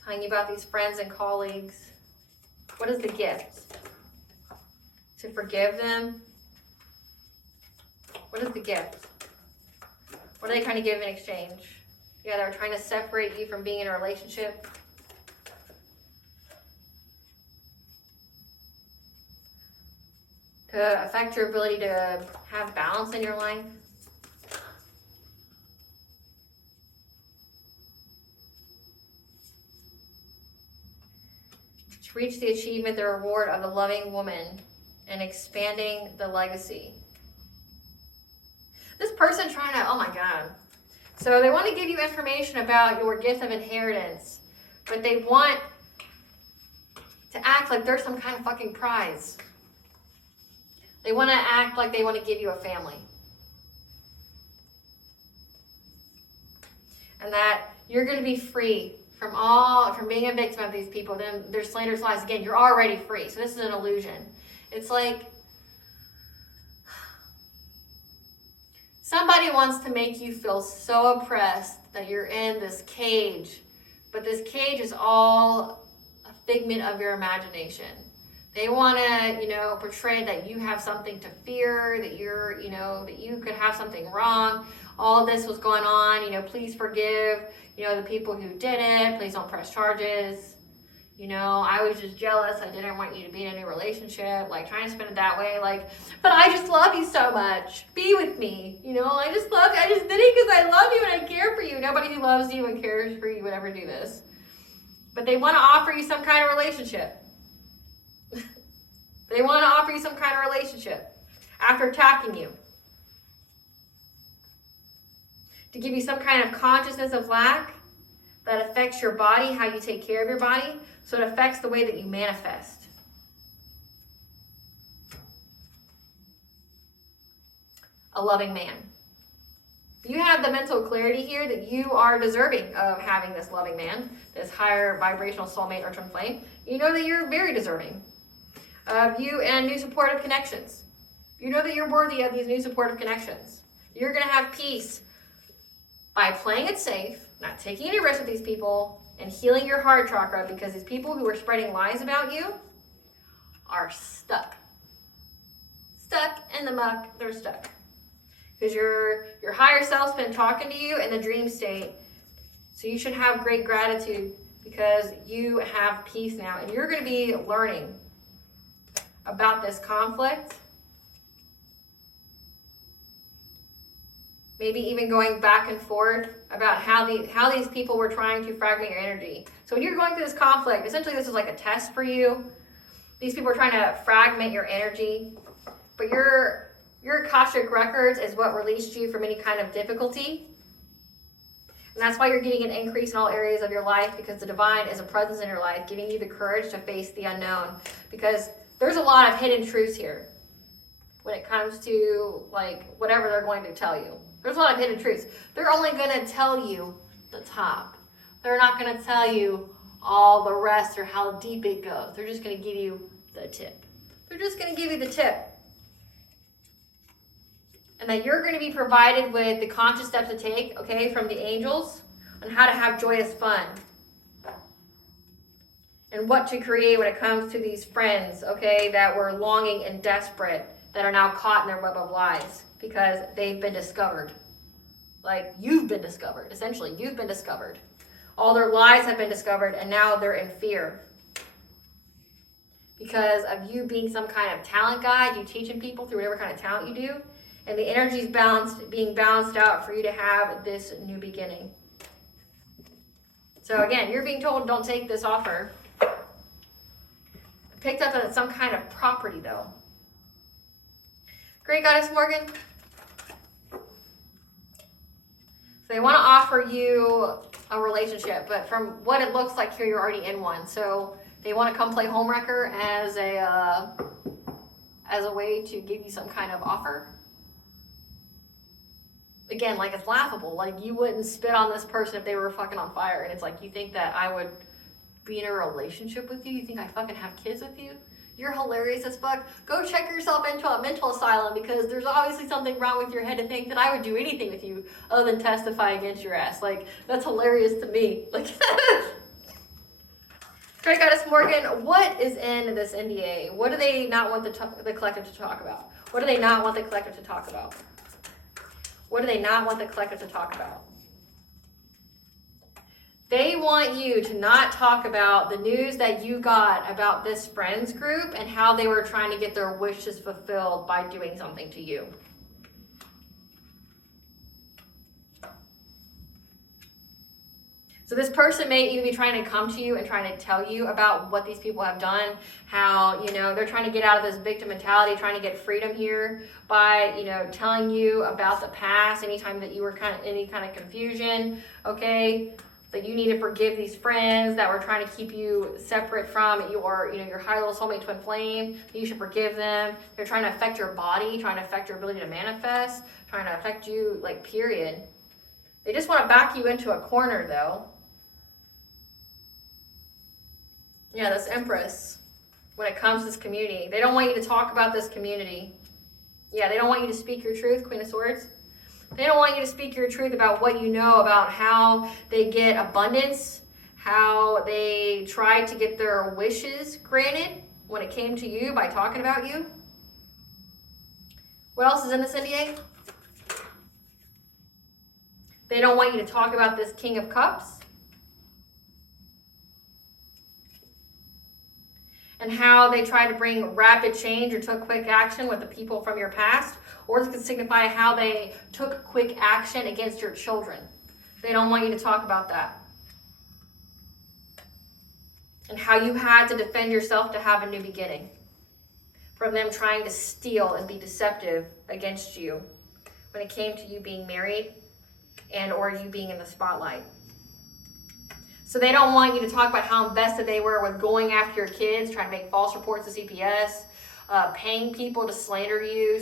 Telling you about these friends and colleagues. What is the gift? To forgive them? What is the gift? What are they trying to give in exchange? Yeah, they're trying to separate you from being in a relationship. Could affect your ability to have balance in your life. To reach the achievement, the reward of the loving woman and expanding the legacy. This person trying to, oh my God. So they want to give you information about your gift of inheritance, but they want to act like there's some kind of fucking prize. They want to act like they want to give you a family. And that you're going to be free from being a victim of these people. Then there's slanders, lies. Again, you're already free. So this is an illusion. It's like somebody wants to make you feel so oppressed that you're in this cage. But this cage is all a figment of your imagination. They want to, portray that you have something to fear, that you're, that you could have something wrong. All this was going on, please forgive, the people who did it. Please don't press charges. I was just jealous. I didn't want you to be in any relationship, like trying to spin it that way. Like, but I just love you so much. Be with me. I just love you. I just did it because I love you and I care for you. Nobody who loves you and cares for you would ever do this. But they want to offer you some kind of relationship. They want to offer you some kind of relationship after attacking you. To give you some kind of consciousness of lack that affects your body, how you take care of your body, so it affects the way that you manifest. A loving man. You have the mental clarity here that you are deserving of having this loving man, this higher vibrational soulmate or twin flame. You know that you're very deserving of you and new supportive connections. You know that you're worthy of these new supportive connections. You're going to have peace by playing it safe, not taking any risks with these people, and healing your heart chakra, because these people who are spreading lies about you are stuck. Stuck in the muck, they're stuck. Because your higher self's been talking to you in the dream state. So you should have great gratitude because you have peace now. And you're going to be learning about this conflict. Maybe even going back and forth about how these people were trying to fragment your energy. So when you're going through this conflict, essentially this is like a test for you. These people are trying to fragment your energy. But your Akashic records is what released you from any kind of difficulty. And that's why you're getting an increase in all areas of your life, because the divine is a presence in your life, giving you the courage to face the unknown. Because there's a lot of hidden truths here when it comes to like whatever they're going to tell you. There's a lot of hidden truths. They're only going to tell you the top. They're not going to tell you all the rest or how deep it goes. They're just going to give you the tip. They're just going to give you the tip. And that you're going to be provided with the conscious steps to take, okay, from the angels on how to have joyous fun. And what to create when it comes to these friends, okay, that were longing and desperate, that are now caught in their web of lies because they've been discovered. Like, you've been discovered. Essentially, you've been discovered. All their lies have been discovered, and now they're in fear. Because of you being some kind of talent guide, you teaching people through whatever kind of talent you do, and the energy's being balanced out for you to have this new beginning. So again, you're being told don't take this offer. Picked up on some kind of property though. Great Goddess Morgan. So they want to offer you a relationship, but from what it looks like here, you're already in one. So they want to come play homewrecker as a way to give you some kind of offer. Again, like it's laughable. Like you wouldn't spit on this person if they were fucking on fire. And it's like, you think that I would be in a relationship with you? You think I fucking have kids with you? You're hilarious as fuck. Go check yourself into a mental asylum, because there's obviously something wrong with your head to think that I would do anything with you other than testify against your ass. Like, that's hilarious to me. Like, Great Goddess Morgan, what is in this NDA? What do they not want the collective to talk about? What do they not want the collective to talk about? What do they not want the collective to talk about? They want you to not talk about the news that you got about this friends group and how they were trying to get their wishes fulfilled by doing something to you. So this person may even be trying to come to you and trying to tell you about what these people have done, how, you know, they're trying to get out of this victim mentality, trying to get freedom here by, you know, telling you about the past anytime that you were any kind of confusion, okay? That you need to forgive these friends that were trying to keep you separate from your, you know, your high level soulmate twin flame. You should forgive them. They're trying to affect your body, trying to affect your ability to manifest, trying to affect you, like, period. They just want to back you into a corner, though. Yeah, this Empress, when it comes to this community, they don't want you to talk about this community. Yeah, they don't want you to speak your truth, Queen of Swords. They don't want you to speak your truth about what you know about how they get abundance, how they try to get their wishes granted when it came to you by talking about you. What else is in this NDA? They don't want you to talk about this King of Cups. And how they try to bring rapid change or took quick action with the people from your past, or this could signify how they took quick action against your children. They don't want you to talk about that. And how you had to defend yourself to have a new beginning from them trying to steal and be deceptive against you when it came to you being married and or you being in the spotlight. So they don't want you to talk about how invested they were with going after your kids, trying to make false reports to CPS, paying people to slander you,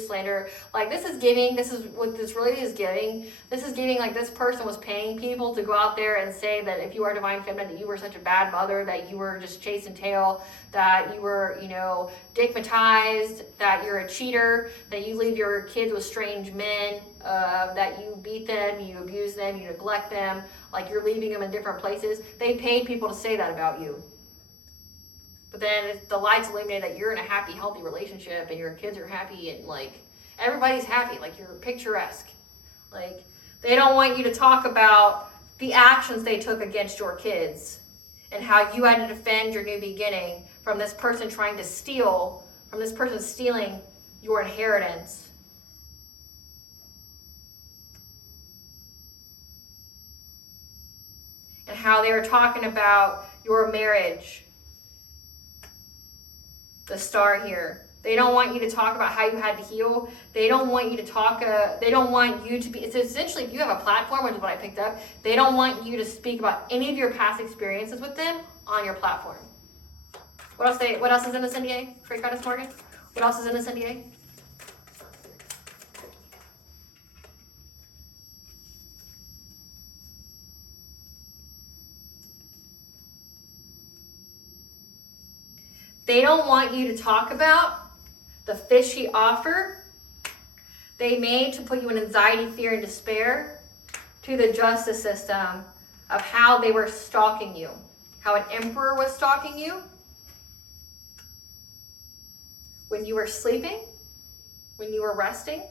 like this is what this really is giving. This is giving like this person was paying people to go out there and say that if you are divine feminine, that you were such a bad mother, that you were just chasing tail, that you were, you know, digmatized, that you're a cheater, that you leave your kids with strange men, that you beat them, you abuse them, you neglect them, like you're leaving them in different places. They paid people to say that about you. But then if the light's illuminated that you're in a happy, healthy relationship and your kids are happy and like everybody's happy, like you're picturesque. Like they don't want you to talk about the actions they took against your kids and how you had to defend your new beginning from this person trying to steal, from this person stealing your inheritance. And how they were talking about your marriage. The star here. They don't want you to talk about how you had to heal. They don't want you to talk, they don't want you to be, it's essentially if you have a platform, which is what I picked up, they don't want you to speak about any of your past experiences with them on your platform. What else is in this NDA? Great Goddess Morgan? What else is in this NDA? They don't want you to talk about the fishy offer they made to put you in anxiety, fear, and despair to the justice system of how they were stalking you, how an emperor was stalking you when you were sleeping, when you were resting.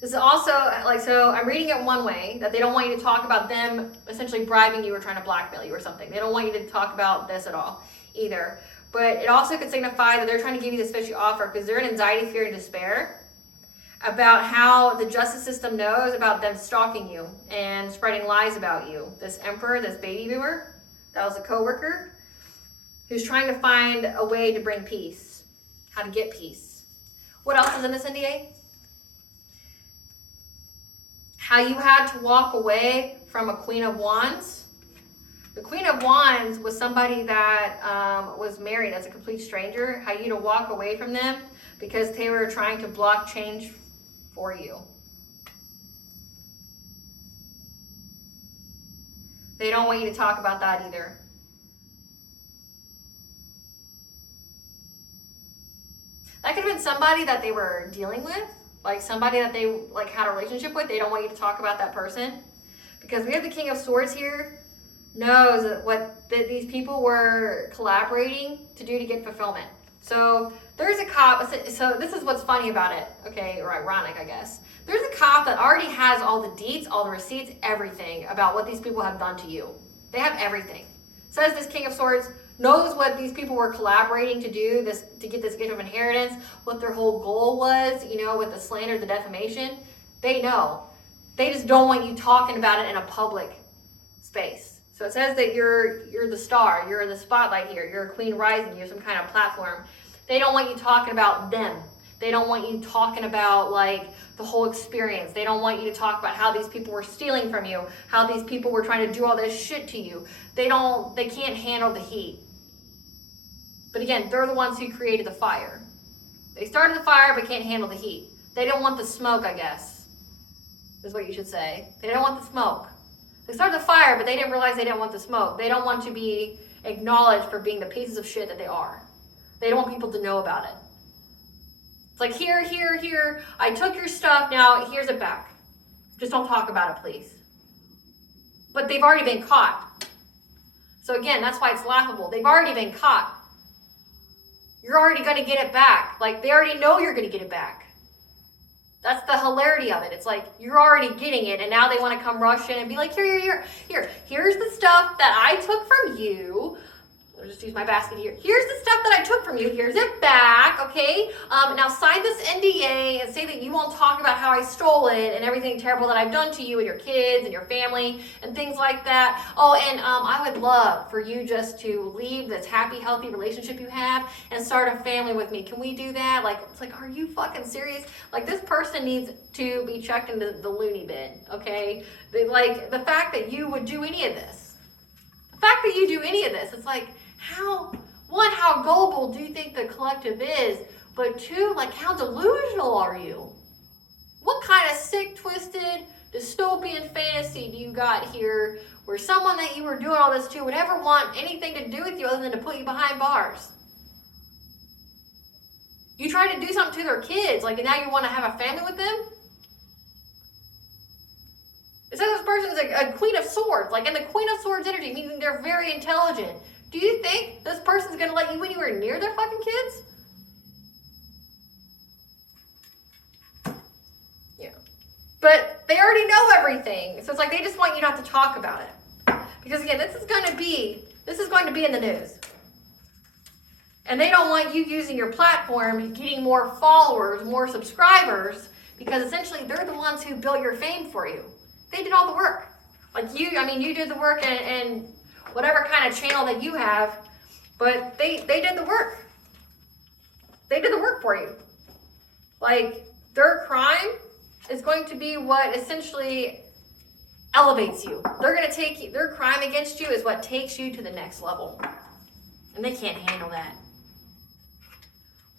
This is also, like, so I'm reading it one way, that they don't want you to talk about them essentially bribing you or trying to blackmail you or something. They don't want you to talk about this at all either. But it also could signify that they're trying to give you this fishy offer because they're in anxiety, fear, and despair about how the justice system knows about them stalking you and spreading lies about you. This emperor, this baby boomer, that was a coworker who's trying to find a way to bring peace, how to get peace. What else is in this NDA? How you had to walk away from a Queen of Wands. The Queen of Wands was somebody that was married as a complete stranger. How you had to walk away from them because they were trying to block change for you. They don't want you to talk about that either. That could have been somebody that they were dealing with. Like somebody that they like had a relationship with. They don't want you to talk about that person. Because we have the King of Swords here. Knows what these people were collaborating to do to get fulfillment. So there's a cop, so this is what's funny about it, okay, or ironic, I guess. There's a cop that already has all the deets, all the receipts, everything about what these people have done to you. They have everything. Says this King of Swords, knows what these people were collaborating to do, to get this gift of inheritance, what their whole goal was, you know, with the slander, the defamation. They know. They just don't want you talking about it in a public space. So it says that you're the star, you're in the spotlight here, you're a queen rising, you have some kind of platform. They don't want you talking about them. They don't want you talking about like the whole experience. They don't want you to talk about how these people were stealing from you, how these people were trying to do all this shit to you. They can't handle the heat. But again, they're the ones who created the fire. They started the fire but can't handle the heat. They don't want the smoke, I guess, is what you should say. They don't want the smoke. They started the fire, but they didn't realize they didn't want the smoke. They don't want to be acknowledged for being the pieces of shit that they are. They don't want people to know about it. It's like, here, I took your stuff, now here's it back. Just don't talk about it, please. But they've already been caught. So again, that's why it's laughable. They've already been caught. You're already going to get it back. Like, they already know you're going to get it back. That's the hilarity of it. It's like, you're already getting it, and now they want to come rush in and be like, here's the stuff that I took from you. I'll just use my basket here. Here's the stuff that I took from you. Here's it back, okay? Now sign this NDA and say that you won't talk about how I stole it and everything terrible that I've done to you and your kids and your family and things like that. Oh, and I would love for you just to leave this happy, healthy relationship you have and start a family with me. Can we do that? Like, it's like, are you fucking serious? Like, this person needs to be checked into the loony bin, okay? Like, the fact that you would do any of this. The fact that you do any of this, it's like, how gullible do you think the collective is? But two, like, how delusional are you? What kind of sick, twisted, dystopian fantasy do you got here where someone that you were doing all this to would ever want anything to do with you other than to put you behind bars? You tried to do something to their kids, like, and now you want to have a family with them? It says this person's a Queen of Swords, like, in the Queen of Swords energy, meaning they're very intelligent. Do you think this person's going to let you anywhere near their fucking kids? Yeah. But they already know everything. So it's like they just want you not to talk about it. Because again, this is going to be in the news. And they don't want you using your platform, getting more followers, more subscribers, because essentially they're the ones who built your fame for you. They did all the work. Like you did the work and whatever kind of channel that you have, but they did the work. They did the work for you. Like, their crime is going to be what essentially elevates you. They're going to take you, their crime against you is what takes you to the next level. And they can't handle that.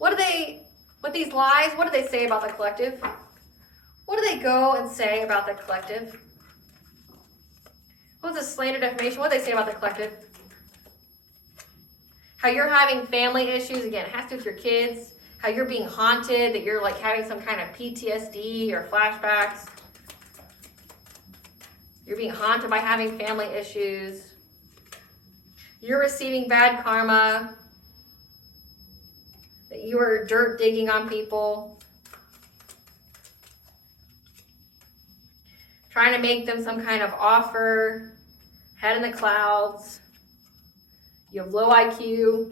With these lies, what do they say about the collective? What do they go and say about the collective? What's the slander defamation? What do they say about the collective? How you're having family issues, again, it has to do with your kids. How you're being haunted, that you're like having some kind of PTSD or flashbacks. You're being haunted by having family issues. You're receiving bad karma. That you are dirt digging on people. Trying to make them some kind of offer. Head in the clouds. You have low IQ.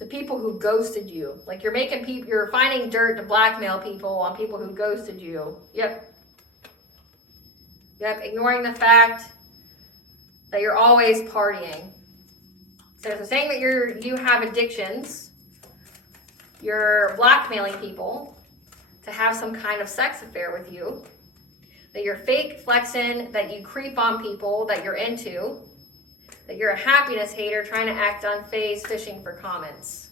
The people who ghosted you. Like you're finding dirt to blackmail people on people who ghosted you. Yep. Ignoring the fact that you're always partying. So it's saying that you have addictions. You're blackmailing people to have some kind of sex affair with you. That you're fake flexing, that you creep on people that you're into. That you're a happiness hater trying to act unfazed, fishing for comments.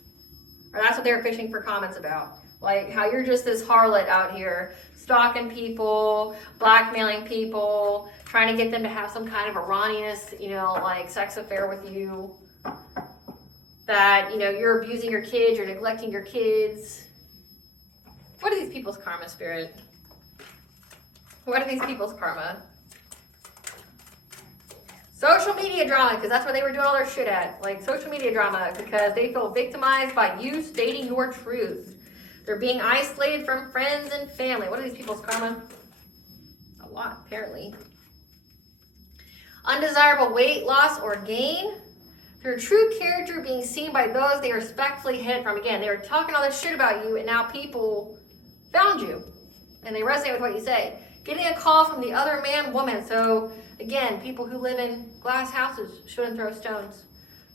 Or that's what they were fishing for comments about. Like how you're just this harlot out here, stalking people, blackmailing people, trying to get them to have some kind of erroneous, like sex affair with you. That, you're abusing your kids, you're neglecting your kids. What are these people's karma, Spirit? What are these people's karma? Social media drama, because that's where they were doing all their shit at. Like social media drama, because they feel victimized by you stating your truth. They're being isolated from friends and family. What are these people's karma? A lot, apparently. Undesirable weight loss or gain. Their true character being seen by those they respectfully hid from. Again, they were talking all this shit about you, and now people found you, and they resonate with what you say. Getting a call from the other man, woman. So, again, people who live in glass houses shouldn't throw stones.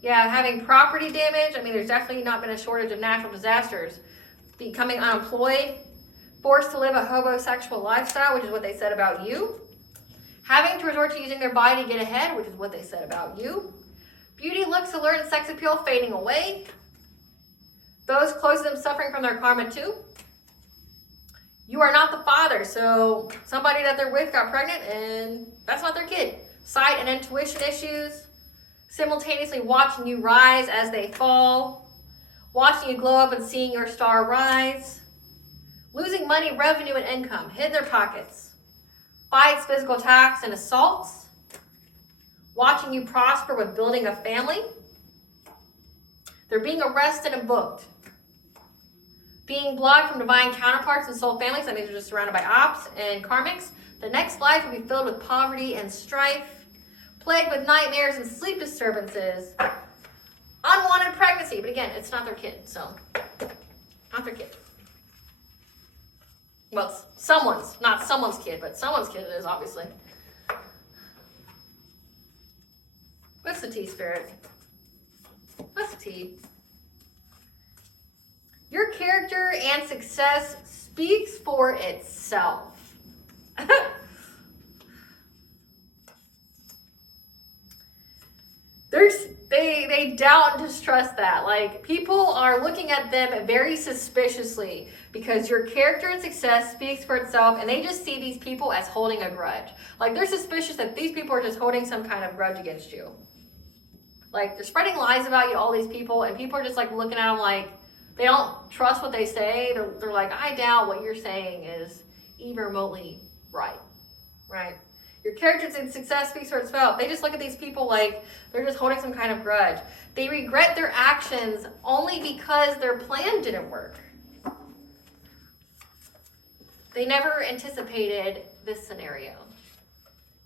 Yeah, having property damage. I mean, there's definitely not been a shortage of natural disasters. Becoming unemployed. Forced to live a homosexual lifestyle, which is what they said about you. Having to resort to using their body to get ahead, which is what they said about you. Beauty, looks, allure, and sex appeal fading away. Those close to them suffering from their karma too. You are not the father, so somebody that they're with got pregnant and that's not their kid. Sight and intuition issues. Simultaneously watching you rise as they fall. Watching you glow up and seeing your star rise. Losing money, revenue, and income. Hit in their pockets. Fights, physical attacks, and assaults. Watching you prosper with building a family. They're being arrested and booked. Being blocked from divine counterparts and soul families. That means they're just surrounded by ops and karmics. The next life will be filled with poverty and strife. Plagued with nightmares and sleep disturbances. Unwanted pregnancy. But again, it's not their kid. So, not their kid. Well, it's someone's. Not someone's kid, but someone's kid it is, obviously. What's the tea, Spirit? What's the tea? Your character and success speaks for itself. They doubt and distrust that. Like, people are looking at them very suspiciously because your character and success speaks for itself, and they just see these people as holding a grudge. Like, they're suspicious that these people are just holding some kind of grudge against you. Like, they're spreading lies about you, all these people, and people are just, like, looking at them like they don't trust what they say. They're like, I doubt what you're saying is even remotely right? Your character and success speaks for itself. They just look at these people like they're just holding some kind of grudge. They regret their actions only because their plan didn't work. They never anticipated this scenario.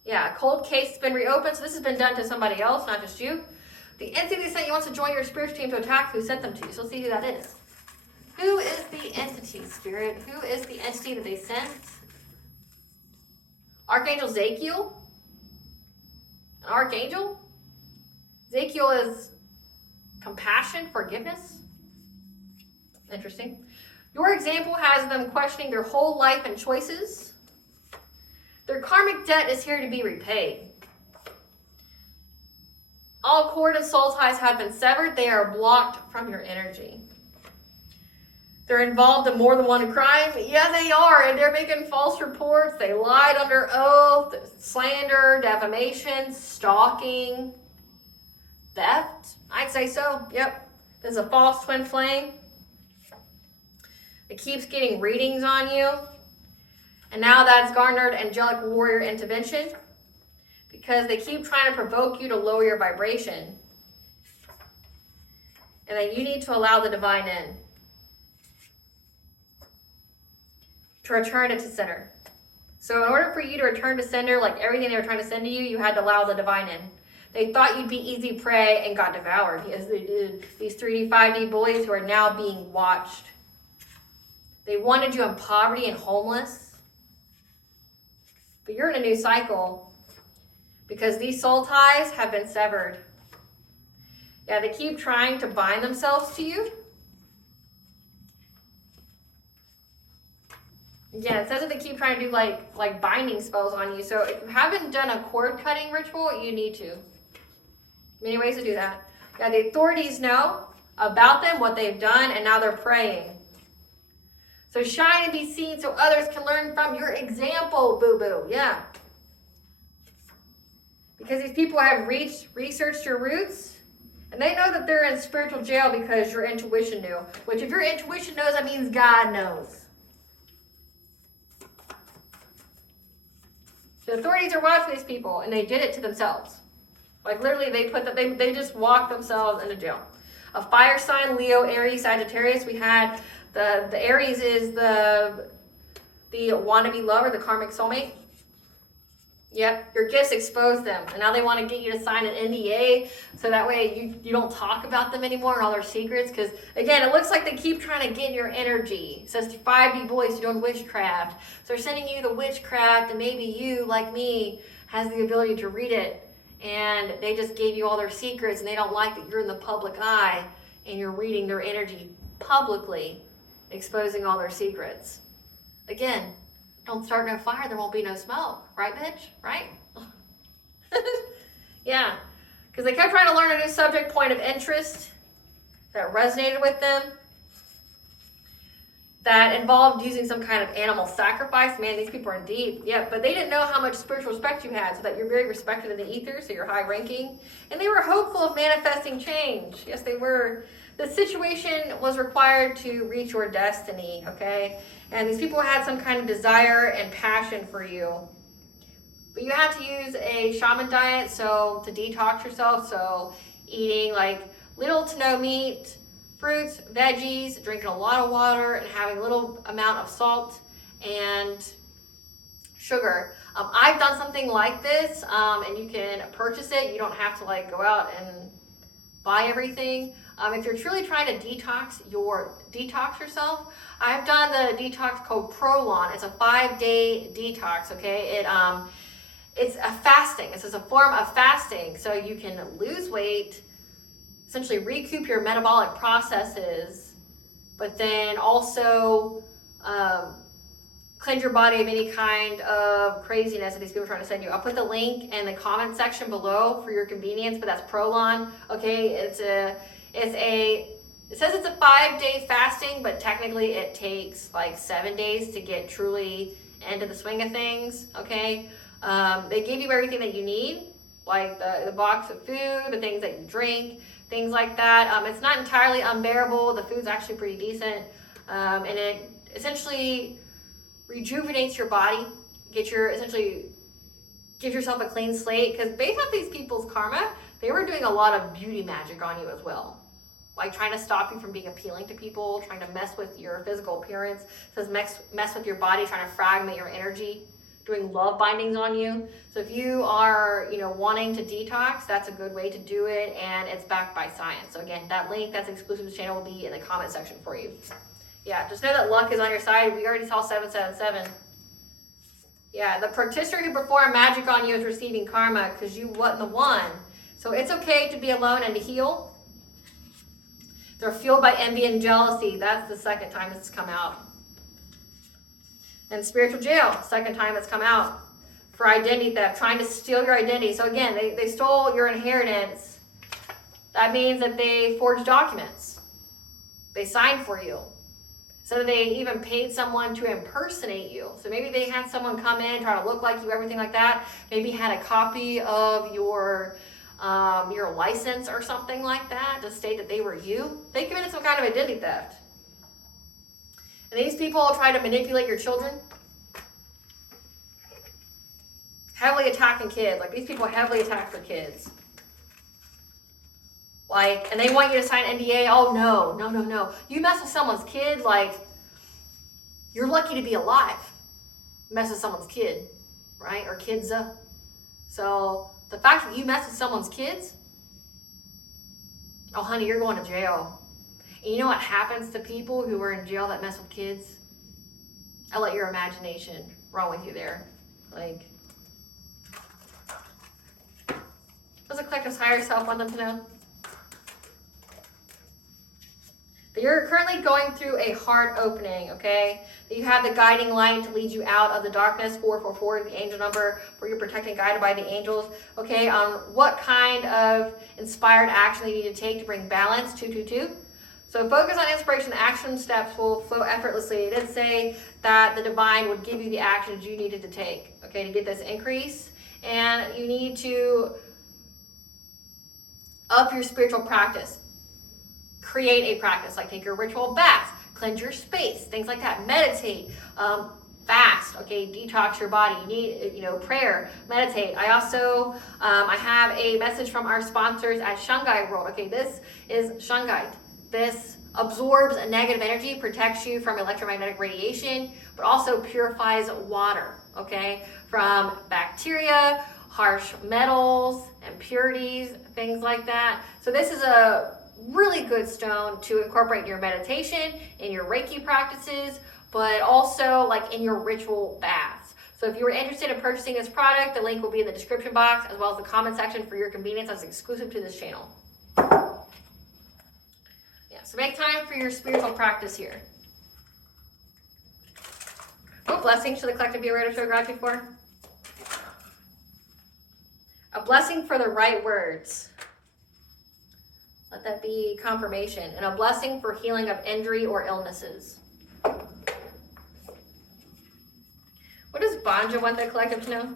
Yeah, a cold case has been reopened, so this has been done to somebody else, not just you. The entity they sent you wants to join your spiritual team to attack who sent them to you. So let's see who that is. Who is the entity, Spirit? Who is the entity that they sent? Archangel Zakiel? An archangel? Zakiel is compassion, forgiveness. Interesting. Your example has them questioning their whole life and choices. Their karmic debt is here to be repaid. All cord and soul ties have been severed. They are blocked from your energy. They're involved in more than one crime. Yeah, they are. And they're making false reports. They lied under oath. Slander, defamation, stalking, theft. I'd say so. Yep. There's a false twin flame. It keeps getting readings on you. And now that's garnered angelic warrior intervention because they keep trying to provoke you to lower your vibration. And then you need to allow the divine in to return it to center. So in order for you to return to center, like everything they were trying to send to you, you had to allow the divine in. They thought you'd be easy prey and got devoured because they did. These 3D, 5D bullies who are now being watched. They wanted you in poverty and homeless. But you're in a new cycle because these soul ties have been severed. Yeah, they keep trying to bind themselves to you. Yeah, it says that they keep trying to do like binding spells on you. So if you haven't done a cord cutting ritual, you need to. Many ways to do that. Yeah, the authorities know about them, what they've done, and now they're praying. So shine and be seen so others can learn from your example, boo-boo. Yeah. Because these people have researched your roots, and they know that they're in spiritual jail because your intuition knew. Which if your intuition knows, that means God knows. The authorities are watching these people, and they did it to themselves. Like literally they just walked themselves into jail. A fire sign, Leo, Aries, Sagittarius. We had the Aries is the wannabe lover, the karmic soulmate. Yep, your gifts expose them. And now they want to get you to sign an NDA so that way you don't talk about them anymore and all their secrets. Because, again, it looks like they keep trying to get your energy. It says 5D boys doing witchcraft. So they're sending you the witchcraft, and maybe you, like me, has the ability to read it. And they just gave you all their secrets, and they don't like that you're in the public eye and you're reading their energy publicly, exposing all their secrets. Again, don't start no fire, there won't be no smoke. Right, bitch? Right? Yeah. Because they kept trying to learn a new subject point of interest that resonated with them, that involved using some kind of animal sacrifice. Man, these people are in deep. Yeah, but they didn't know how much spiritual respect you had, so that you're very respected in the ether, so you're high ranking. And they were hopeful of manifesting change. Yes, they were. The situation was required to reach your destiny, okay? And these people had some kind of desire and passion for you. But you had to use a shaman diet, so to detox yourself, so eating like little to no meat, fruits, veggies, drinking a lot of water, and having a little amount of salt and sugar. I've done something like this, and you can purchase it. You don't have to like go out and buy everything. If you're truly trying to detox yourself, I've done the detox called Prolon. It's a 5-day detox, okay? It's a fasting. This is a form of fasting, so you can lose weight, essentially recoup your metabolic processes, but then also cleanse your body of any kind of craziness that these people are trying to send you. I'll put the link in the comment section below for your convenience, but that's Prolon, okay? It says it's a 5-day fasting, but technically it takes like 7 days to get truly into the swing of things, okay? They give you everything that you need, like the box of food, the things that you drink, things like that. It's not entirely unbearable. The food's actually pretty decent. And it essentially rejuvenates your body, essentially gives yourself a clean slate. Because based on these people's karma, they were doing a lot of beauty magic on you as well. Like trying to stop you from being appealing to people, trying to mess with your physical appearance. It says mess with your body, trying to fragment your energy, doing love bindings on you. So if you are, wanting to detox, that's a good way to do it, and it's backed by science. So again, that link that's exclusive to the channel will be in the comment section for you. Yeah, just know that luck is on your side. We already saw 777. Yeah, the practitioner who performed magic on you is receiving karma because you wasn't the one. So it's okay to be alone and to heal. They're fueled by envy and jealousy. That's the second time it's come out. And spiritual jail, second time it's come out. For identity theft, trying to steal your identity. So again, they stole your inheritance. That means that they forged documents. They signed for you. So they even paid someone to impersonate you. So maybe they had someone come in, try to look like you, everything like that. Maybe had a copy of your license or something like that to state that they were you. They committed some kind of identity theft. And these people try to manipulate your children. Heavily attacking kids. Like these people heavily attack their kids. And they want you to sign NDA. Oh, no. You mess with someone's kid, you're lucky to be alive. Mess with someone's kid, right? Or kids. So the fact that you mess with someone's kids, oh, honey, you're going to jail. And you know what happens to people who are in jail that mess with kids? I'll let your imagination run with you there. Does the collective's higher self want them to know? That you're currently going through a heart opening, okay? That you have the guiding light to lead you out of the darkness. 444, the angel number, where you're protected and guided by the angels, okay? On what kind of inspired action you need to take to bring balance, 222. So focus on inspiration. The action steps will flow effortlessly. It did say that the divine would give you the actions you needed to take, okay, to get this increase. And you need to up your spiritual practice. Create a practice, like take your ritual baths, cleanse your space, things like that. Meditate, fast, okay? Detox your body. You need, you know, prayer, meditate. I also, I have a message from our sponsors at Shungite World. Okay, this is Shungite. This absorbs a negative energy, protects you from electromagnetic radiation, but also purifies water, okay? From bacteria, harsh metals, impurities, things like that. So this is a really good stone to incorporate in your meditation, in your Reiki practices, but also like in your ritual baths. So if you were interested in purchasing this product, the link will be in the description box as well as the comment section for your convenience as exclusive to this channel. Yeah, so make time for your spiritual practice here. What blessings should the collective be aware to show gratitude for? A blessing for the right words. Let that be confirmation. And a blessing for healing of injury or illnesses. What does Banja want the collective to know?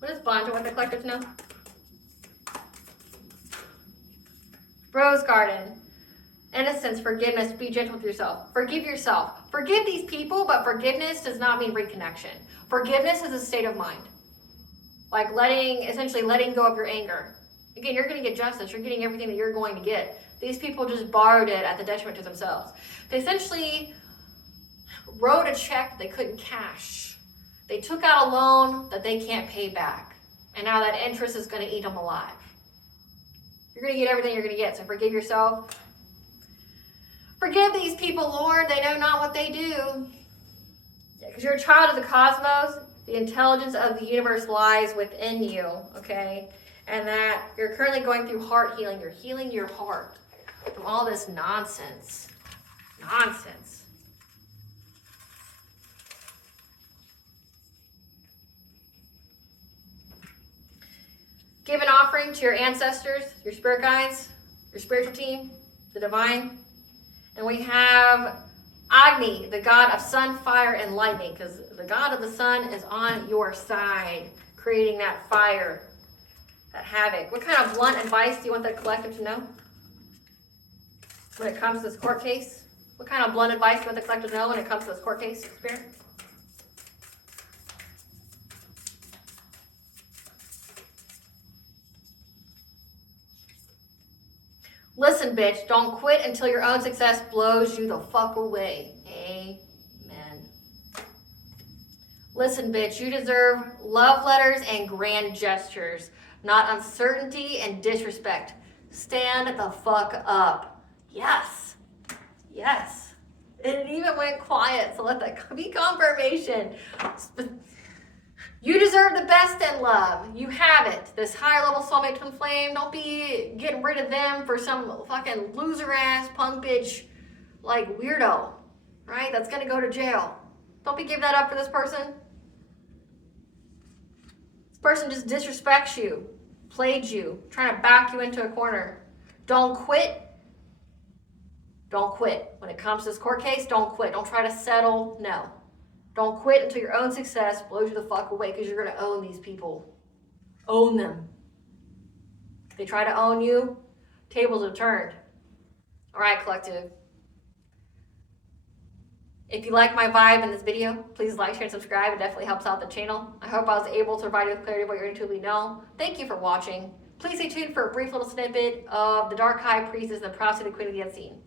What does Banja want the collective to know? Rose Garden. Innocence, forgiveness, be gentle with yourself. Forgive yourself. Forgive these people, but forgiveness does not mean reconnection. Forgiveness is a state of mind. Like essentially letting go of your anger. Again, you're going to get justice. You're getting everything that you're going to get. These people just borrowed it at the detriment to themselves. They essentially wrote a check they couldn't cash. They took out a loan that they can't pay back. And now that interest is going to eat them alive. You're going to get everything you're going to get. So forgive yourself. Forgive these people, Lord. They know not what they do. Because you're a child of the cosmos. The intelligence of the universe lies within you, okay? And that you're currently going through heart healing. You're healing your heart from all this nonsense. Nonsense. Give an offering to your ancestors, your spirit guides, your spiritual team, the divine. And we have Agni, the god of sun, fire, and lightning, because the god of the sun is on your side, creating that fire, that havoc. What kind of blunt advice do you want the collective to know when it comes to this court case? What kind of blunt advice do you want the collective to know when it comes to this court case, Spirit? Listen, bitch, don't quit until your own success blows you the fuck away. Amen. Listen, bitch, you deserve love letters and grand gestures, not uncertainty and disrespect. Stand the fuck up. Yes. Yes. It even went quiet, so let that be confirmation. You deserve the best in love. You have it. This higher level soulmate twin flame, don't be getting rid of them for some fucking loser ass punk bitch like weirdo, right? That's gonna go to jail. Don't be giving that up for this person. This person just disrespects you, played you, trying to back you into a corner. Don't quit. Don't quit. When it comes to this court case, don't quit. Don't try to settle. No. Don't quit until your own success blows you the fuck away, because you're going to own these people. Own them. If they try to own you, tables have turned. All right, collective. If you like my vibe in this video, please like, share, and subscribe. It definitely helps out the channel. I hope I was able to provide you with clarity of what you're intuitively know. Thank you for watching. Please stay tuned for a brief little snippet of the Dark High Priestess and the Prophecy of the Queen of the Unseen.